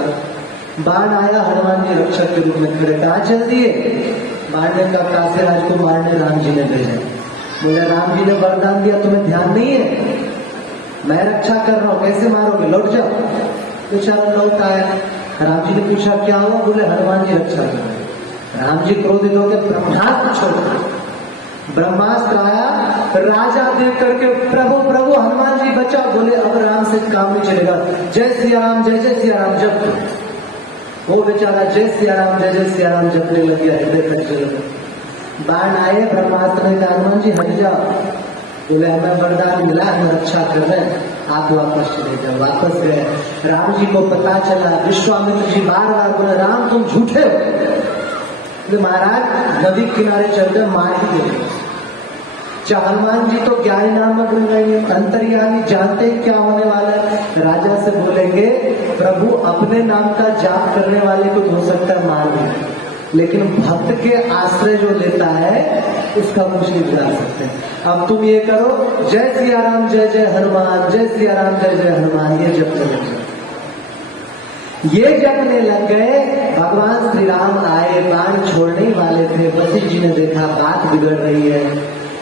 बाण आया, हनुमान जी रक्षक के रूप में खड़े। कहाँ चल दिए? मारने का काशीराज को मारने राम जी ने भेजा। बोले राम जी ने वरदान दिया, तुम्हें ध्यान नहीं है? मैं रक्षा कर रहा हूँ, कैसे मारोगे? लौट जाओ। बेचारा लौट आया। राम जी ने पूछा क्या हुआ? बोले हनुमान जी रक्षा कर रहे। राम जी क्रोधित होकर ब्रह्मास्त्र छोड़ा। ब्रह्मास्त्र आया, राजा देख करके प्रभु प्रभु हनुमान जी बचाओ। बोले अब राम से काम नहीं चलेगा, जय सिया राम जय जय सिया राम जप। वो बेचारा जय सिया राम जय जय सिया राम जपने लग गया, हृदय तक चले गए। बाण आए, ब्रह्मास्त्र ने कहा हनुमान जी हट जाओ। बोले हमें वरदान मिला, हम रक्षा कर रहे हैं, आप वापस चले जाओ। वापस गए। राम जी को पता चला। विश्वामित्र जी बार बार बोले राम तुम झूठे हो। महाराज नदी किनारे चलकर मार ही दे। चाहे हनुमान जी तो ज्ञानी नामक बन जाएंगे, अंतर्यामी, जानते हैं क्या होने वाला है। राजा से बोलेंगे प्रभु अपने नाम का जाप करने वाले को हो सकता है मार दे, लेकिन भक्त के आश्रय जो लेता है उसका कुछ नहीं बिगाड़ सकते। अब तुम ये करो, जय सिया राम जय जय हनुमान, जय सिया राम जय जय हनुमान, ये जपने लग गए। ये जपने लग गए। भगवान श्री राम आए, बाण छोड़ने वाले थे। वशिष्ठ जी ने देखा बात बिगड़ रही है,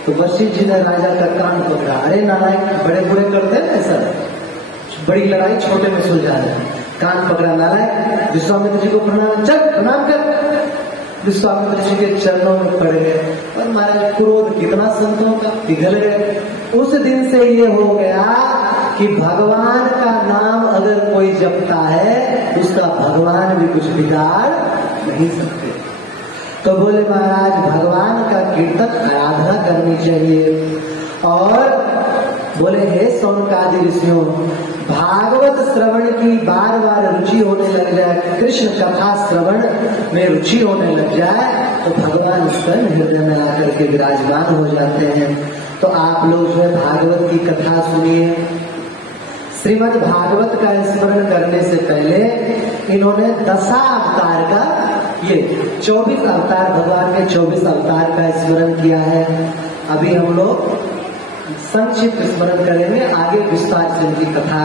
तो वशिष्ठ जी ने राजा का कान पकड़ा। अरे नारायण, बड़े बुरे करते हैं ऐसा, बड़ी लड़ाई छोटे में सुलझा है। कान पकड़ा नारायण, विश्वामित्र जी को प्रणाम, चल प्रणाम कर। विश्वामित्र जी के चरणों में पड़ गए और महाराज क्रोध कितना संतों का पिघल गए। उस दिन से ये हो गया कि भगवान का नाम अगर कोई जपता है उसका भगवान भी कुछ बिगाड़ नहीं सकते। तो बोले महाराज भगवान का कीर्तन आराधना करनी चाहिए। और बोले हे सौनकादि ऋषियों, भागवत श्रवण की बार बार रुचि होने लग जाए, कृष्ण कथा श्रवण में रुचि होने लग जाए, तो भगवान स्वयं हृदय में आकर के विराजमान हो जाते हैं। तो आप लोग जो है भागवत की कथा सुनिए। श्रीमद् भागवत का स्मरण करने से पहले इन्होंने दशावतार का, ये 24 अवतार, भगवान के 24 अवतार का स्मरण किया है। अभी हम लोग संक्षिप्त स्मरण करेंगे, आगे विस्तार से इनकी कथा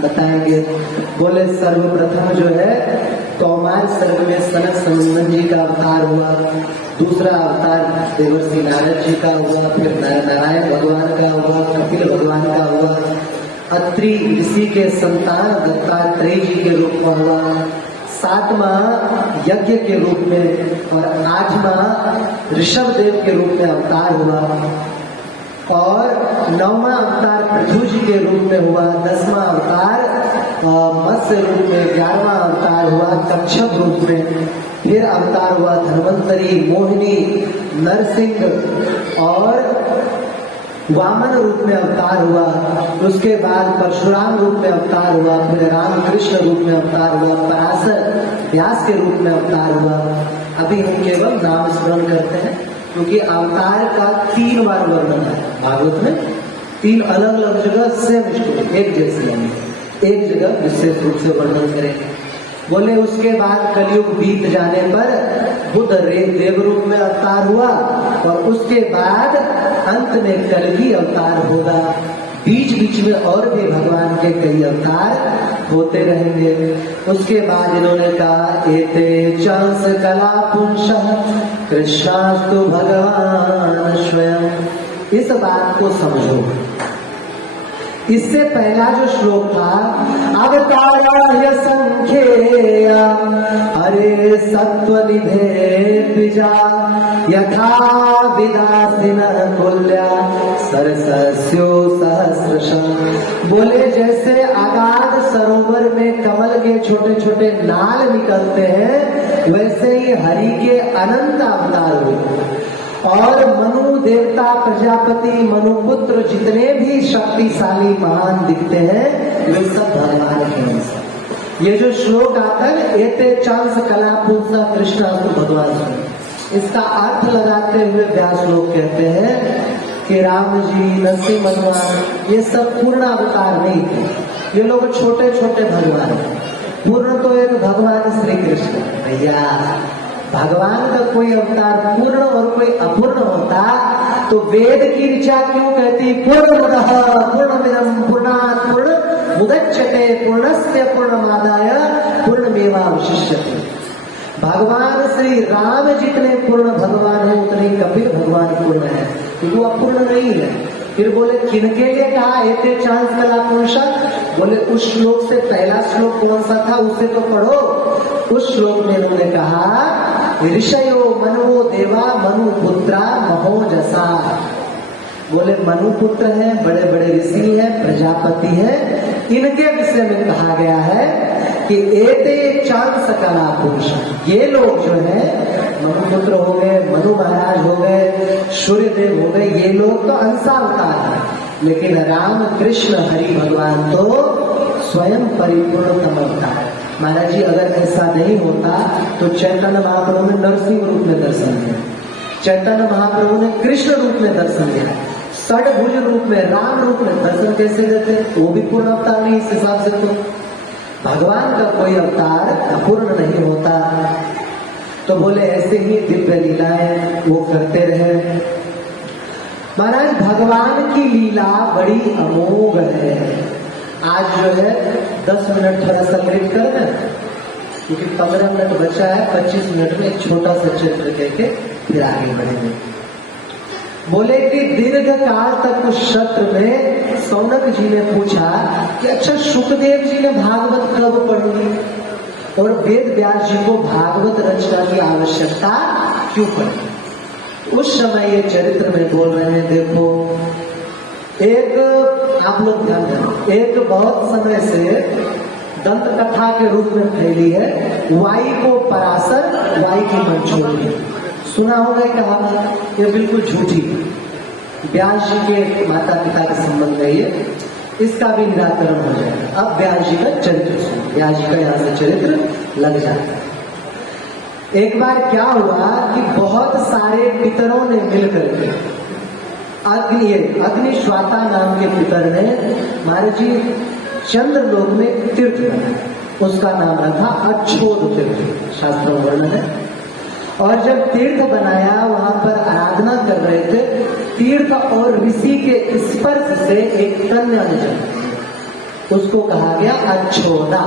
बताएंगे। बोले सर्वप्रथम जो है कौमार सर्ग में सनक सनंदन जी का अवतार हुआ, दूसरा अवतार देवर्षि नारद जी का हुआ, फिर नारायण भगवान का हुआ, कपिल भगवान का हुआ, अत्रि ऋषि के संतान दत्तात्रेय जी के रूप में हुआ, 7वां यज्ञ के रूप में, और 8वां ऋषभ देव के रूप में अवतार हुआ, और 9वां अवतार पृथ्वी जी के रूप में हुआ, 10वां अवतार मत्स्य रूप में, 11वां अवतार हुआ कच्छप रूप में, फिर अवतार हुआ धन्वंतरी, मोहिनी, नरसिंह और वामन रूप में अवतार हुआ। उसके बाद परशुराम रूप में अवतार हुआ, फिर रामकृष्ण रूप में अवतार हुआ, पराशर व्यास के रूप में अवतार हुआ। अभी हम केवल नाम स्मरण करते हैं क्योंकि अवतार का 3 बार वर्णन है भागवत में, 3 अलग अलग जगह सेम स्टोरी, एक जैसी नहीं, एक जगह विशेष रूप से वर्णन करेंगे। बोले उसके बाद कलयुग बीत जाने पर बुद्ध देव रूप में अवतार हुआ, और उसके बाद अंत में कलगी अवतार होगा। बीच बीच में और भी भगवान के कई अवतार होते रहेंगे। उसके बाद इन्होंने कहा एते चांस कला पुंसः कृष्णास्तु भगवान स्वयं। इस बात को समझो। इससे पहला जो श्लोक था अवताराय संख्येया हरे सत्वनिधे द्विजा यथा विदासिन कुल्या सरसस्यो सहस्रशः। बोले जैसे अगाध सरोवर में कमल के छोटे छोटे नाल निकलते हैं, वैसे ही हरि के अनंत अवतार हुए। और मनु देवता, प्रजापति, मनुपुत्र जितने भी शक्तिशाली महान दिखते हैं वे सब भगवान के अंश। ये जो श्लोक आता है एते चांस कला पुंसा कृष्णास्तु भगवान स्वयं, इसका अर्थ लगाते हुए व्यास लोग कहते हैं कि राम जी, नरसिंह भगवान ये सब पूर्ण अवतार नहीं थे, ये लोग छोटे छोटे भगवान। पूर्ण तो एक भगवान श्री कृष्ण। भैया भगवान का कोई अवतार पूर्ण और कोई अपूर्ण होता तो वेद की ऋचा क्यों कहती पूर्णमदः पूर्णमिदं पूर्णात् पूर्णमुदच्यते पूर्णस्य पूर्णमादाय पूर्णमेवावशिष्यते। भगवान श्री राम जितने पूर्ण भगवान है उतने कपिल भगवान पूर्ण है, क्योंकि वो अपूर्ण नहीं है। फिर बोले किनके लिए कहा एते चांस कला पुंसा? बोले उस श्लोक से पहला श्लोक कौन सा था उसे तो पढ़ो। उस श्लोक में उन्होंने कहा ऋषयो मनुवो देवा मनुपुत्रा महोजसा। बोले मनुपुत्र है, बड़े बड़े ऋषि है, प्रजापति है, इनके विषय में कहा गया है कि एते चांस कला पुरुष। ये लोग जो है मनुपुत्र हो गए, मनु महाराज हो गए, सूर्य देव हो गए, ये लोग तो अंशावतार है, लेकिन राम कृष्ण हरि भगवान तो स्वयं परिपूर्णतम अवतार। महाराज जी अगर ऐसा नहीं होता तो चैतन्य महाप्रभु ने नरसिंह रूप में दर्शन दिया, चैतन्य महाप्रभु ने कृष्ण रूप में दर्शन दिया, षडभुज रूप में, राम रूप में दर्शन कैसे देते? वो भी पूर्ण अवतार नहीं इस हिसाब से। तो भगवान का कोई अवतार अपूर्ण नहीं होता। तो बोले ऐसे ही दिव्य लीलाएं वो करते रहे। महाराज भगवान की लीला बड़ी अमोघ है। आज जो है 10 मिनट थोड़ा सा लेट कर दें, क्योंकि 15 मिनट बचा है। 25 मिनट में एक छोटा सा चित्र करके फिर आगे बढ़ेंगे। बोले कि दीर्घ काल तक उस सत्र में सौनक जी ने पूछा कि अच्छा सुखदेव जी ने भागवत कब पढ़ी और वेद व्यास जी को भागवत रचना की आवश्यकता क्यों पड़ी? उस समय ये चरित्र में बोल रहे हैं। देखो, एक आप लोग ध्यान दें, एक बहुत समय से दंत कथा के रूप में फैली है वाई को पराशर, वाई की मंचोली। सुना होगा कहानी, ये बिल्कुल झूठी। व्यास जी के माता पिता के संबंध है ये, इसका भी निराकरण हो जाएगा। अब व्यास जी का चरित्र सुनो, व्यास जी का यहाँ से चरित्र लग जाता है। एक बार क्या हुआ कि बहुत सारे पितरों ने मिलकर के अग्निश्वाता नाम के पितर ने महाराज जी चंद्रलोक में तीर्थ बनाया। उसका नाम रखा अच्छोद तीर्थ, शास्त्रों में वर्णन है। और जब तीर्थ बनाया वहां पर आराधना कर रहे थे, तीर्थ और ऋषि के स्पर्श से एक कन्या ने जन्म, उसको कहा गया अच्छोदा।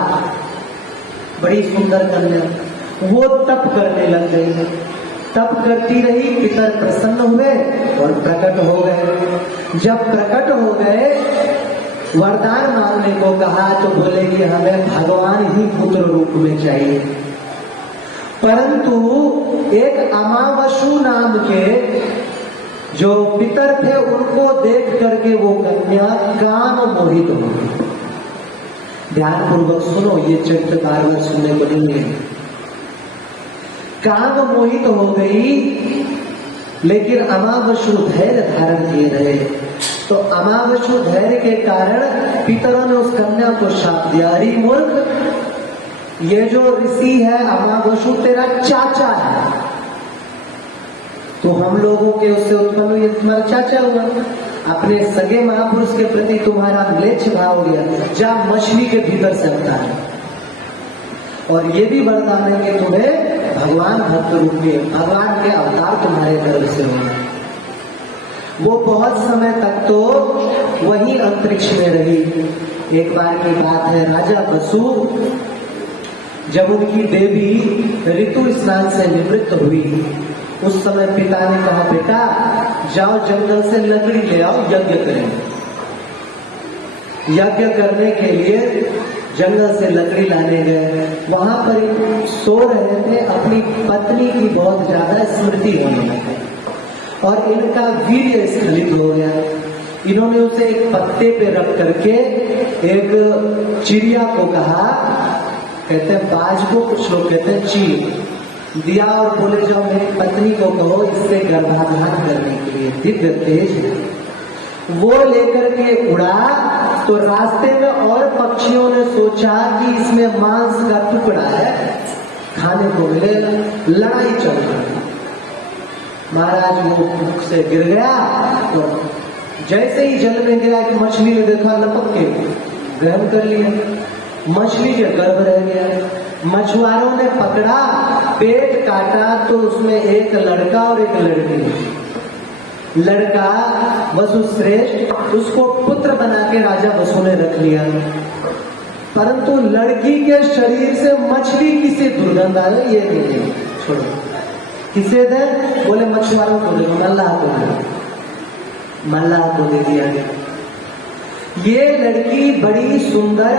बड़ी सुंदर कन्या, वो तप करने लग गई। तप करती रही, पितर प्रसन्न हुए और प्रकट हो गए। जब प्रकट हो गए, वरदान मांगने को कहा तो बोले कि हमें भगवान ही पुत्र रूप में चाहिए। परंतु एक अमावसु नाम के जो पितर थे उनको देख करके वो कन्या काम मोहित हो गई। ध्यान पूर्वक सुनो, ये चरित्र बार बार सुनने को नहीं मिले। काम मोहित हो गई, लेकिन अमावसु धैर्य धारण किए रहे। तो अमावसु धैर्य के कारण पितरों ने उस कन्या को शाप दिया, अरे मूर्ख, ये जो ऋषि है अमावसु तेरा चाचा है, तो हम लोगों के उससे उत्पन्न हुई, तुम्हारा चाचा हुआ। अपने सगे महापुरुष के प्रति तुम्हारा म्लेच्छ भाव हो गया, जा मछली के भीतर से अवतार। और ये भी वरदान है कि तुम्हें भगवान भक्त रूप में भगवान के अवतार तुम्हारे गर्भ से होंगे। वो बहुत समय तक तो वही अंतरिक्ष में रही। एक बार की बात है, राजा बसु जब उनकी देवी ऋतु स्नान से निवृत्त हुई, उस समय पिता ने कहा बेटा जाओ जंगल से लकड़ी ले आओ, यज्ञ करें। यज्ञ करने के लिए जंगल से लकड़ी लाने गए। वहां पर सो रहे थे, अपनी पत्नी की बहुत ज्यादा स्मृति होने लगी और इनका वीर्य स्खलित हो गया। इन्होंने उसे एक पत्ते पे रख करके एक चिड़िया को कहा, कहते हैं बाज को, कुछ लोग कहते हैं चील, दिया और बोले जाओ मेरी पत्नी को कहो इससे गर्भाधान करने के लिए दिव्य तेज। वो लेकर के उड़ा तो रास्ते में और पक्षियों ने सोचा कि इसमें मांस का टुकड़ा है, खाने को मिलेगा। लड़ाई चल रही, महाराज वो मुख से गिर गया। तो जैसे ही जल में गिरा कि मछली ने देखा, लपक के ग्रहण कर लिया, मछली के गर्भ रह गया। मछुआरों ने पकड़ा, पेट काटा तो उसमें एक लड़का और एक लड़की। लड़का वसुश्रेष्ठ, उसको पुत्र बना के राजा वसु ने रख लिया। परंतु लड़की के शरीर से मछली किसे दुर्गंध आ रही, ये नहीं छोड़ो, किसे दे? बोले मछुआरों को दे, मल्लाह को दे, मल्लाह को दे दिया गया। ये लड़की बड़ी सुंदर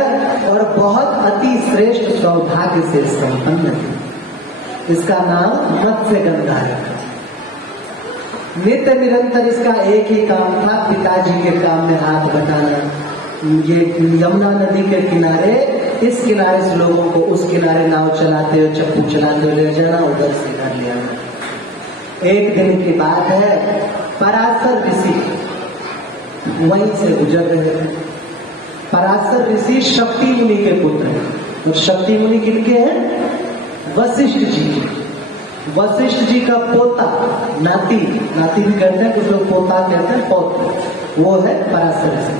और बहुत अति श्रेष्ठ सौभाग्य से संपन्न थी। इसका नाम मत्स्यगंधा है। नित्य निरंतर इसका एक ही काम था, पिताजी के काम में हाथ बटाना। ये यमुना नदी के किनारे, इस किनारे से लोगों को उस किनारे नाव चलाते हुए, चप्पू चलाते हुए ले जाना, उधर से कर लिया। एक दिन की बात है, पराशर ऋषि वहीं से गुजर रहे थे। पराशर ऋषि शक्ति मुनि के पुत्र हैं। और शक्ति मुनि किनके हैं? वशिष्ठ जी। वशिष्ठ जी का पोता, नाती, नाती भी कहते हैं, कुछ लोग पोता कहते हैं, पौत्र, वो है पराशर ऋषि।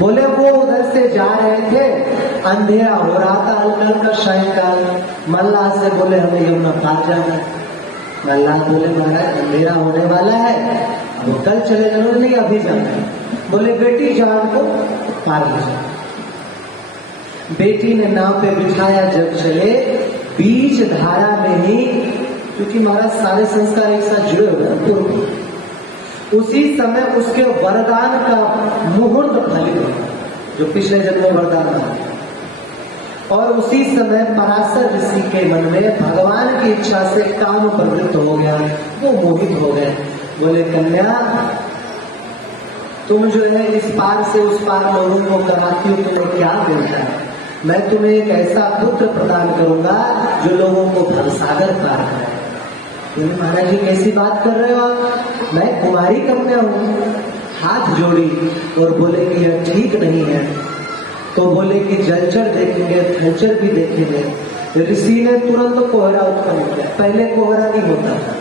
बोले वो उधर से जा रहे थे, अंधेरा हो रहा था, हल्का का सायंकाल। मल्लाह से बोले हमें यमुना पार जाना है। मल्लाह बोले महाराज अंधेरा होने वाला है, वो कल चले जाना, नहीं अभी जाना है। बोले बेटी जान को पार ले जाओ। बेटी ने नाव पे बिठाया, जब चले बीच धारा में ही, क्योंकि महाराज सारे संस्कार एक साथ जुड़े हुए हैं, उसी समय उसके वरदान का मुहूर्त फलित हुआ, जो पिछले जन्म में वरदान था। और उसी समय पराशर ऋषि के मन में भगवान की इच्छा से काम प्रवृत्त हो गया, वो मोहित हो गए। बोले कन्या तुम जो है इस पार से उस पार लोगों को कराती हो, तुम्हें क्या मिलता है? मैं तुम्हें एक ऐसा पुत्र प्रदान करूंगा जो लोगों को भवसागर पार करे। महाराज जी कैसी बात कर रहे हो आप? मैं कुमारी कन्या हूँ। हाथ जोड़ी और बोले कि यह ठीक नहीं है। तो बोले कि जलचर देखेंगे, थलचर भी देखेंगे। ऋषि ने तुरंत कोहरा उत्पन्न किया, पहले कोहरा नहीं होता था,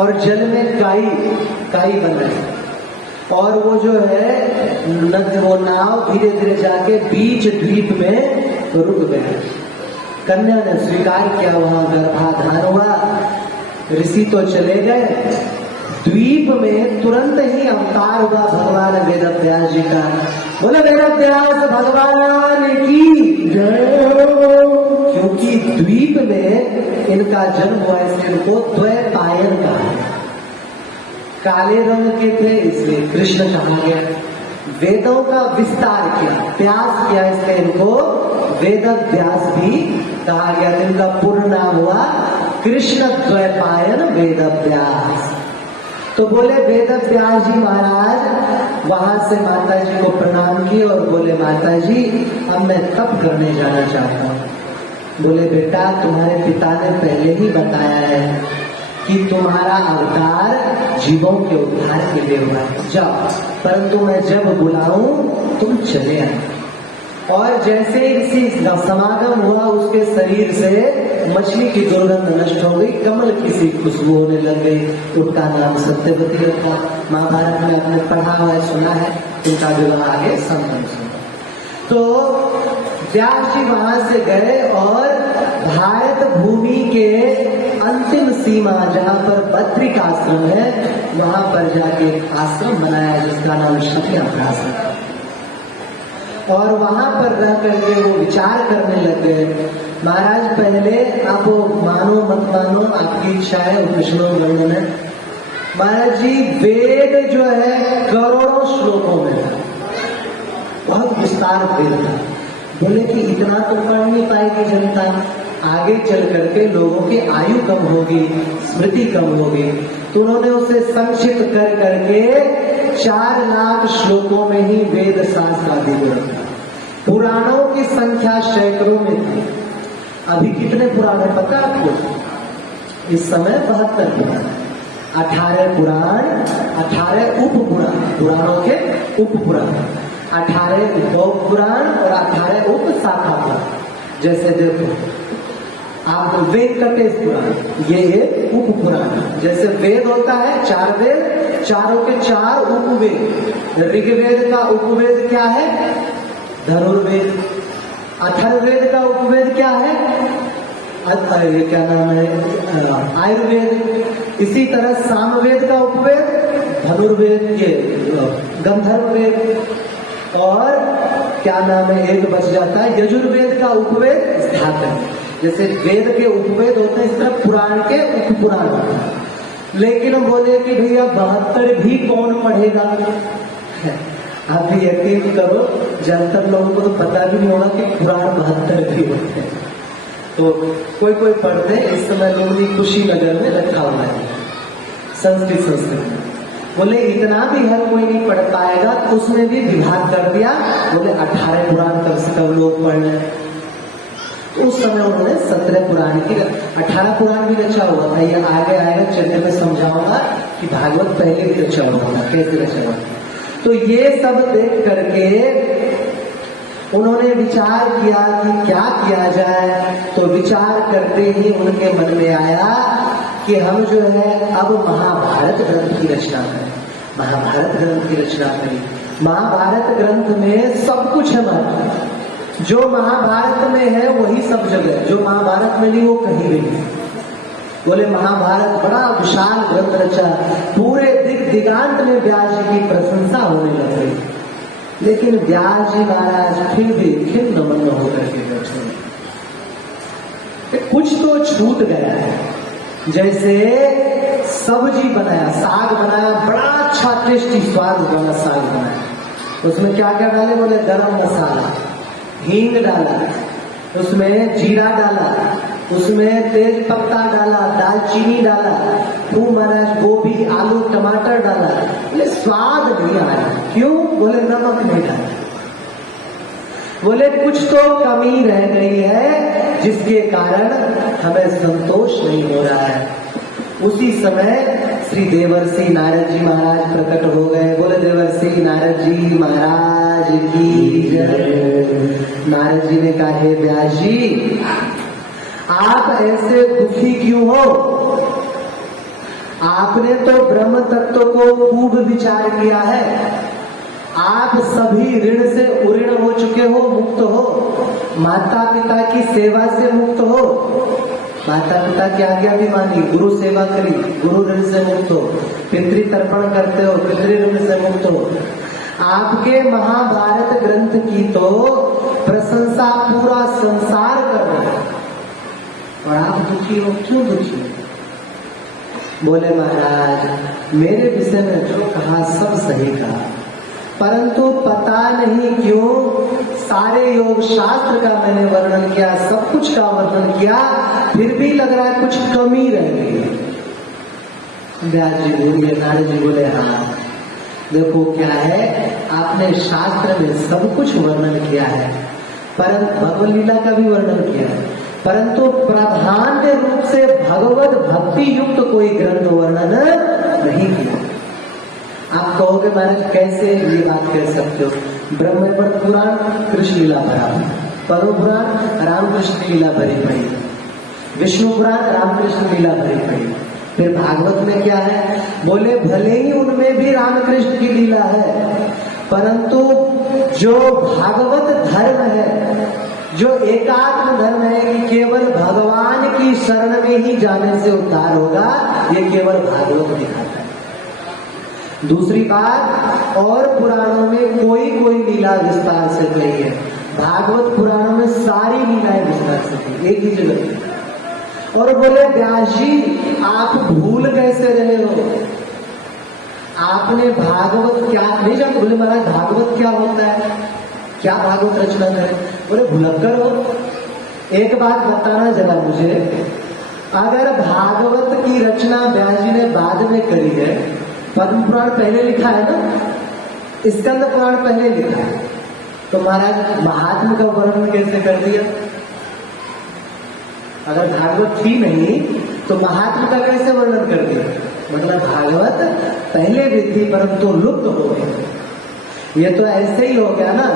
और जल में काई बनाई, और वो जो है वो नाव धीरे धीरे जाके बीच द्वीप में रुक गया। कन्या ने स्वीकार किया, वहां गर्भाधान हुआ। ऋषि तो चले गए। द्वीप में तुरंत ही अवतार हुआ भगवान वेद व्यास जी का। बोले वेद व्यास भगवान की जय। क्योंकि द्वीप में इनका जन्म हुआ, इसलिए इनको द्वैपायन कहा है। काले रंग के थे इसलिए कृष्ण कहा गया। वेदों का विस्तार किया, व्यास किया, इसलिए इनको वेद व्यास भी कहा गया। इनका पूर्ण नाम हुआ कृष्ण द्वैपायन वेद व्यास। तो बोले वेद व्यास जी महाराज वहां से माता जी को प्रणाम किए और बोले माता जी अब मैं तप करने जाना चाहता हूँ। बोले बेटा तुम्हारे पिता ने पहले ही बताया है कि तुम्हारा अवतार जीवों के उद्धार के लिए हुआ है, जाओ, परंतु मैं जब बुलाऊं तुम चले आए। और जैसे इसी समागम हुआ उसके शरीर से मछली की दुर्गंध नष्ट हो गई, कमल की सी खुशबू होने लग गई। उनका नाम सत्यवती रखा। महाभारत में आपने पढ़ा हुआ है, सुना है, उनका विवाह आगे संपन्न हुआ। तो व्यास जी वहां से गए और भारत भूमि के अंतिम सीमा जहां पर बद्रिक आश्रम है, वहां पर जाके आश्रम बनाया जिसका नाम शक्याश्रम। और वहां पर रह करके वो विचार करने लग गए, महाराज पहले आप मानो मत मानो आपकी इच्छा है, विष्णु वर्णन है। महाराज जी वेद जो है करोड़ों श्लोकों में है, बहुत विस्तार वेद है। बोले कि इतना तो पढ़ नहीं पाएगी जनता, आगे चल करके लोगों की आयु कम होगी, स्मृति कम होगी। तो उन्होंने उसे संक्षिप्त कर करके 4 लाख श्लोकों में ही वेद शास्त्र आदि को रखा। पुराणों की संख्या सैकड़ों में थी। अभी कितने पुराण है पता आपको? इस समय 72 पुराण, 18 पुराण, 18 उप पुराण, पुराणों के उप पुराण, 18 उप पुराण और 18 उप शाखा पुराण। जैसे देखो आप वेंकटेश पुराण, ये एक उप पुराण। जैसे वेद होता है 4 वेद, चारों के 4 उपवेद। ऋग्वेद का उपवेद क्या है? धनुर्वेद। अथर्ववेद का उपवेद क्या है? क्या नाम है? आयुर्वेद। इसी तरह सामवेद का उपवेद धनुर्वेद, ये गंधर्ववेद। और क्या नाम है, एक बच जाता है यजुर्वेद का उपवेद स्थापन। जैसे वेद के उपवेद होते हैं, इस तरह पुराण के उपपुराण होते हैं। लेकिन हम बोले कि भैया 72 भी कौन पढ़ेगा? आप भी यकीन करो, ज्यादातर लोगों को तो पता भी नहीं होगा कि पुराण 72 भी होते हैं। तो कोई कोई पढ़ते हैं। इस समय लोग भी कुशीनगर में रखा हुआ है संस्कृत। बोले इतना भी हर कोई नहीं पढ़ पाएगा, तो उसमें भी विभाग कर दिया। बोले 18 पुराण कम से कम लोग पढ़ लें। तो उस समय उन्होंने 17 पुराण की 18 पुराण भी रचा हुआ था। ये आगे आएगा चलने में समझाऊंगा कि भागवत पहले भी रचा हुआ था, कैसे रचा हुआ। तो ये सब देख करके उन्होंने विचार किया कि क्या किया जाए, तो विचार करते ही उनके मन में आया कि हम जो है अब महाभारत ग्रंथ की रचना करें। महाभारत ग्रंथ की रचना करें। महाभारत ग्रंथ में सब कुछ है हमारा, जो महाभारत में है वही सब जगह, जो महाभारत में नहीं वो कहीं भी नहीं। बोले महाभारत बड़ा विशाल ग्रंथ रचा, पूरे दिगांत में व्यास जी की प्रशंसा होने लग गई। लेकिन व्यास जी महाराज फिर भी खिन्न मन होकर के बैठे, कुछ तो छूट गया है। जैसे सब्जी बनाया, साग बनाया, बड़ा अच्छा टेस्टी स्वाद वाला साग बनाया, उसमें क्या क्या डाले? बोले गरम मसाला, हींग डाला, उसमें जीरा डाला, उसमें तेज पत्ता डाला, दालचीनी डाला, खूब महाराज गोभी, आलू, टमाटर डाला। बोले स्वाद नहीं आया। क्यों? बोले नमक नहीं डाला। बोले कुछ तो कमी रह गई है जिसके कारण हमें संतोष नहीं हो रहा है। उसी समय श्री देवर्षि नारद जी महाराज प्रकट हो गए। बोले देवर्षि नारद जी महाराज की जय। नारद जी ने कहा, हे व्यास जी, आप ऐसे दुखी क्यों हो? आपने तो ब्रह्म तत्व को खूब विचार किया है, आप सभी ऋण से उऋण हो चुके हो, मुक्त हो, माता पिता की सेवा से मुक्त हो, माता पिता की आज्ञा भी मानी, गुरु सेवा करी, गुरु ऋण से मुक्त हो, पितृ तर्पण करते हो, पितृ ऋण से मुक्त हो। आपके महाभारत ग्रंथ की तो प्रशंसा पूरा संसार कर रहा है और आप दुखी हो। क्यों दुखी हो? बोले महाराज, मेरे विषय में जो कहा सब सही कहा, परंतु पता नहीं क्यों सारे योग शास्त्र का मैंने वर्णन किया, सब कुछ का वर्णन किया, फिर भी लग रहा है कुछ कमी रह गई। व्यास जी बोले, नारद जी बोले, हाँ देखो क्या है, आपने शास्त्र में सब कुछ वर्णन किया है, परंतु भगवत लीला का भी वर्णन किया है, परंतु प्रधान रूप से भगवत भक्ति युक्त कोई ग्रंथ वर्णन नहीं किया। आप कहोगे महाराज कैसे ये बात कह सकते हो? ब्रह्म पर पुराण कृष्ण लीला भरा, पद्म पुराण रामकृष्ण लीला भरी पड़ी, विष्णु पुराण रामकृष्ण लीला भरी पड़ी, फिर भागवत में क्या है? बोले भले ही उनमें भी रामकृष्ण की लीला है, परंतु जो भागवत धर्म है, जो एकात्म धर्म है कि केवल भगवान की शरण में ही जाने से उद्धार होगा, ये केवल भागवत दिखाता है। दूसरी बात, और पुराणों में कोई कोई लीला विस्तार से कही है, भागवत पुराणों में सारी लीलाएं विस्तार से कही, एक ही जगह। और बोले व्यास जी, आप भूल कैसे रहे हो? आपने भागवत क्या नहीं जानते? बोले महाराज भागवत क्या होता है, क्या भागवत रचना करें? बोले भुलक्कड़ हो। एक बात बताना जरा मुझे, अगर भागवत की रचना व्यास जी ने बाद में करी है, पद्म पुराण पहले लिखा है ना, स्कंद पुराण पहले लिखा है, तो महाराज महात्मा का वर्णन कैसे कर दिया? अगर भागवत थी नहीं तो महात्मा का कैसे वर्णन कर दिया? मतलब भागवत पहले भी थी परंतु लुप्त हो गई। ये तो ऐसे ही हो गया ना,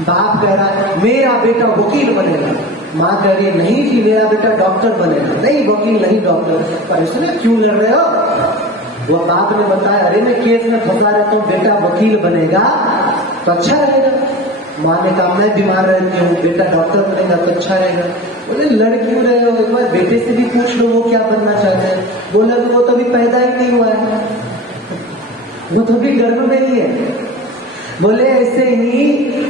बाप कह रहा है मेरा बेटा वकील बनेगा, माँ कह रही है नहीं जी मेरा बेटा डॉक्टर बनेगा, नहीं वकील नहीं डॉक्टर। पर इसमें क्यों लड़ रहे हो? वो बाप ने बताया, अरे मैं केस में फंसा रहता हूँ, बेटा वकील बनेगा तो अच्छा रहेगा। माँ ने कहा मैं बीमार रहती हूँ, बेटा डॉक्टर बनेगा तो अच्छा रहेगा। बोले लड़ क्यों रहे हो? एक बार बेटे से भी पूछ लो वो क्या बनना चाहते हैं। बोले वो तो अभी पैदा ही नहीं हुआ है, वो तो अभी गर्भ में ही है। बोले ऐसे ही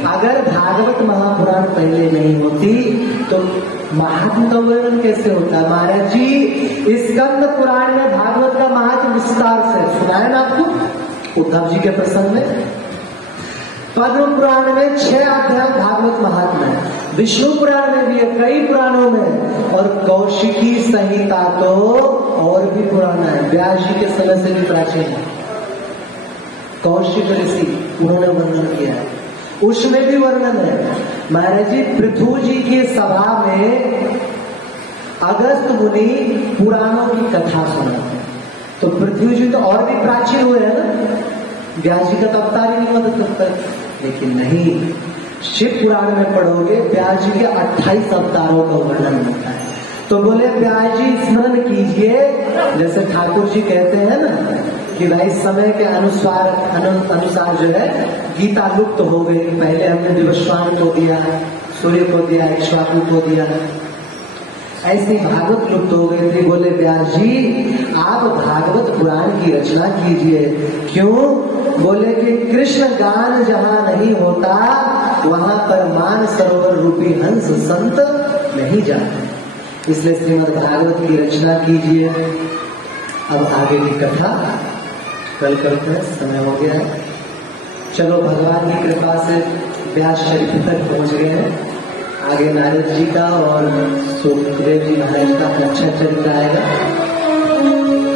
अगर भागवत महापुराण पहले नहीं होती तो महात्म का वर्णन कैसे होता? महाराज जी स्कंद पुराण में भागवत का महात्म विस्तार से सुनाया ना आपको उद्धव जी के प्रसंग में। पद्म पुराण में 6 अध्याय भागवत महात्मा है, विष्णु पुराण में भी है, कई पुराणों में, और कौशिकी संहिता तो और भी पुराना है, व्यास जी के समय से भी प्राचीन है। कौशिक ऋषि उन्होंने वर्णन किया है, उसमें भी वर्णन है। महाराज जी पृथु जी की सभा में अगस्त मुनि पुराणों की कथा सुनाते हैं, तो पृथ्वी जी तो और भी प्राचीन हुए हैं ना, व्यास जी का तो अवतार ही नहीं मदद करता है। लेकिन नहीं, शिव पुराण में पढ़ोगे व्यास जी के 28 अवतारों का वर्णन होता है। तो बोले व्यास जी स्मरण कीजिए, जैसे ठाकुर जी कहते हैं ना कि भाई समय के अनुसार जो है गीता लुप्त हो गई। पहले हमने विवस्वान को दिया, सूर्य को दिया, इक्ष्वाकु को दिया, ऐसी भागवत लुप्त हो गई थी। बोले व्यास जी आप भागवत पुराण की रचना कीजिए। क्यों? बोले कि कृष्ण गान जहां नहीं होता वहां पर मान सरोवर रूपी हंस संत नहीं जाते, इसलिए श्रीमद् भागवत की रचना कीजिए। अब आगे की कथा कल करते हैं, समय हो गया है। चलो भगवान की कृपा से व्यास शरीफ तक पहुंच गए हैं। आगे नारद जी का और सुखदेव जी महाराज का अच्छा चरित्र आएगा।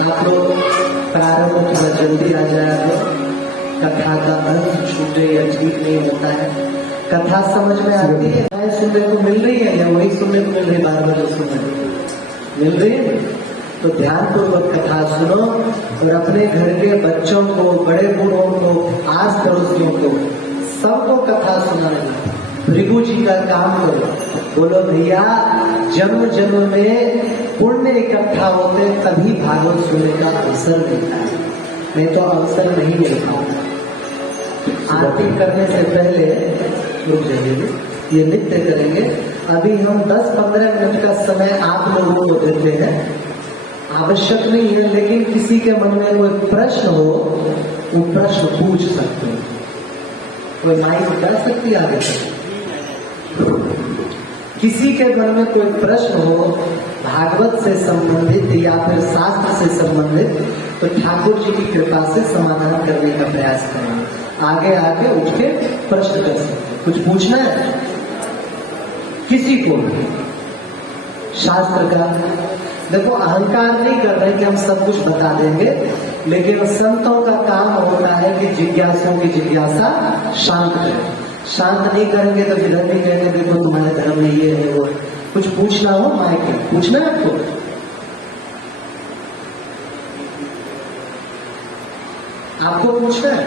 आप लोग प्रारंभ थोड़ा जल्दी आ जाए तो कथा का अंत छूटे या ठीक नहीं होता है। कथा समझ में आती है, सुनने को मिल रही है या वही सुनने को मिल रही, बार बार सुनने मिल रही है। तो ध्यान पूर्वक कथा सुनो और अपने घर के बच्चों को, बड़े बूढ़ों को, आस पड़ोसियों को सबको कथा सुनाना। भृगु जी का काम करो, बोलो भैया जन्म जन्म में पुण्य इकट्ठा होते तभी भागवत सुनने का अवसर मिलता है, नहीं तो अवसर नहीं मिलता। आरती करने से पहले रुक जाइए, ये नित्य करेंगे। अभी हम 10-15 मिनट का समय आप लोगों को देते हैं, आवश्यक नहीं है, लेकिन किसी के मन में कोई प्रश्न हो वो प्रश्न पूछ सकते हैं। कोई माइक कर सकती है आगे? किसी के मन में कोई प्रश्न हो भागवत से संबंधित या फिर शास्त्र से संबंधित, तो ठाकुर जी की कृपा से समाधान करने का प्रयास करेंगे। आगे आके उठ के प्रश्न कर सकते। कुछ पूछना है किसी को शास्त्र का? देखो अहंकार नहीं कर रहे कि हम सब कुछ बता देंगे, लेकिन संतों का काम होता है कि जिज्ञासुओं की जिज्ञासा शांत करें। शांत नहीं करेंगे तो फिर नहीं कहेंगे देखो तुम्हारे धर्म में ये है वो। कुछ पूछना हो माइक में पूछना है आपको? आपको पूछना है?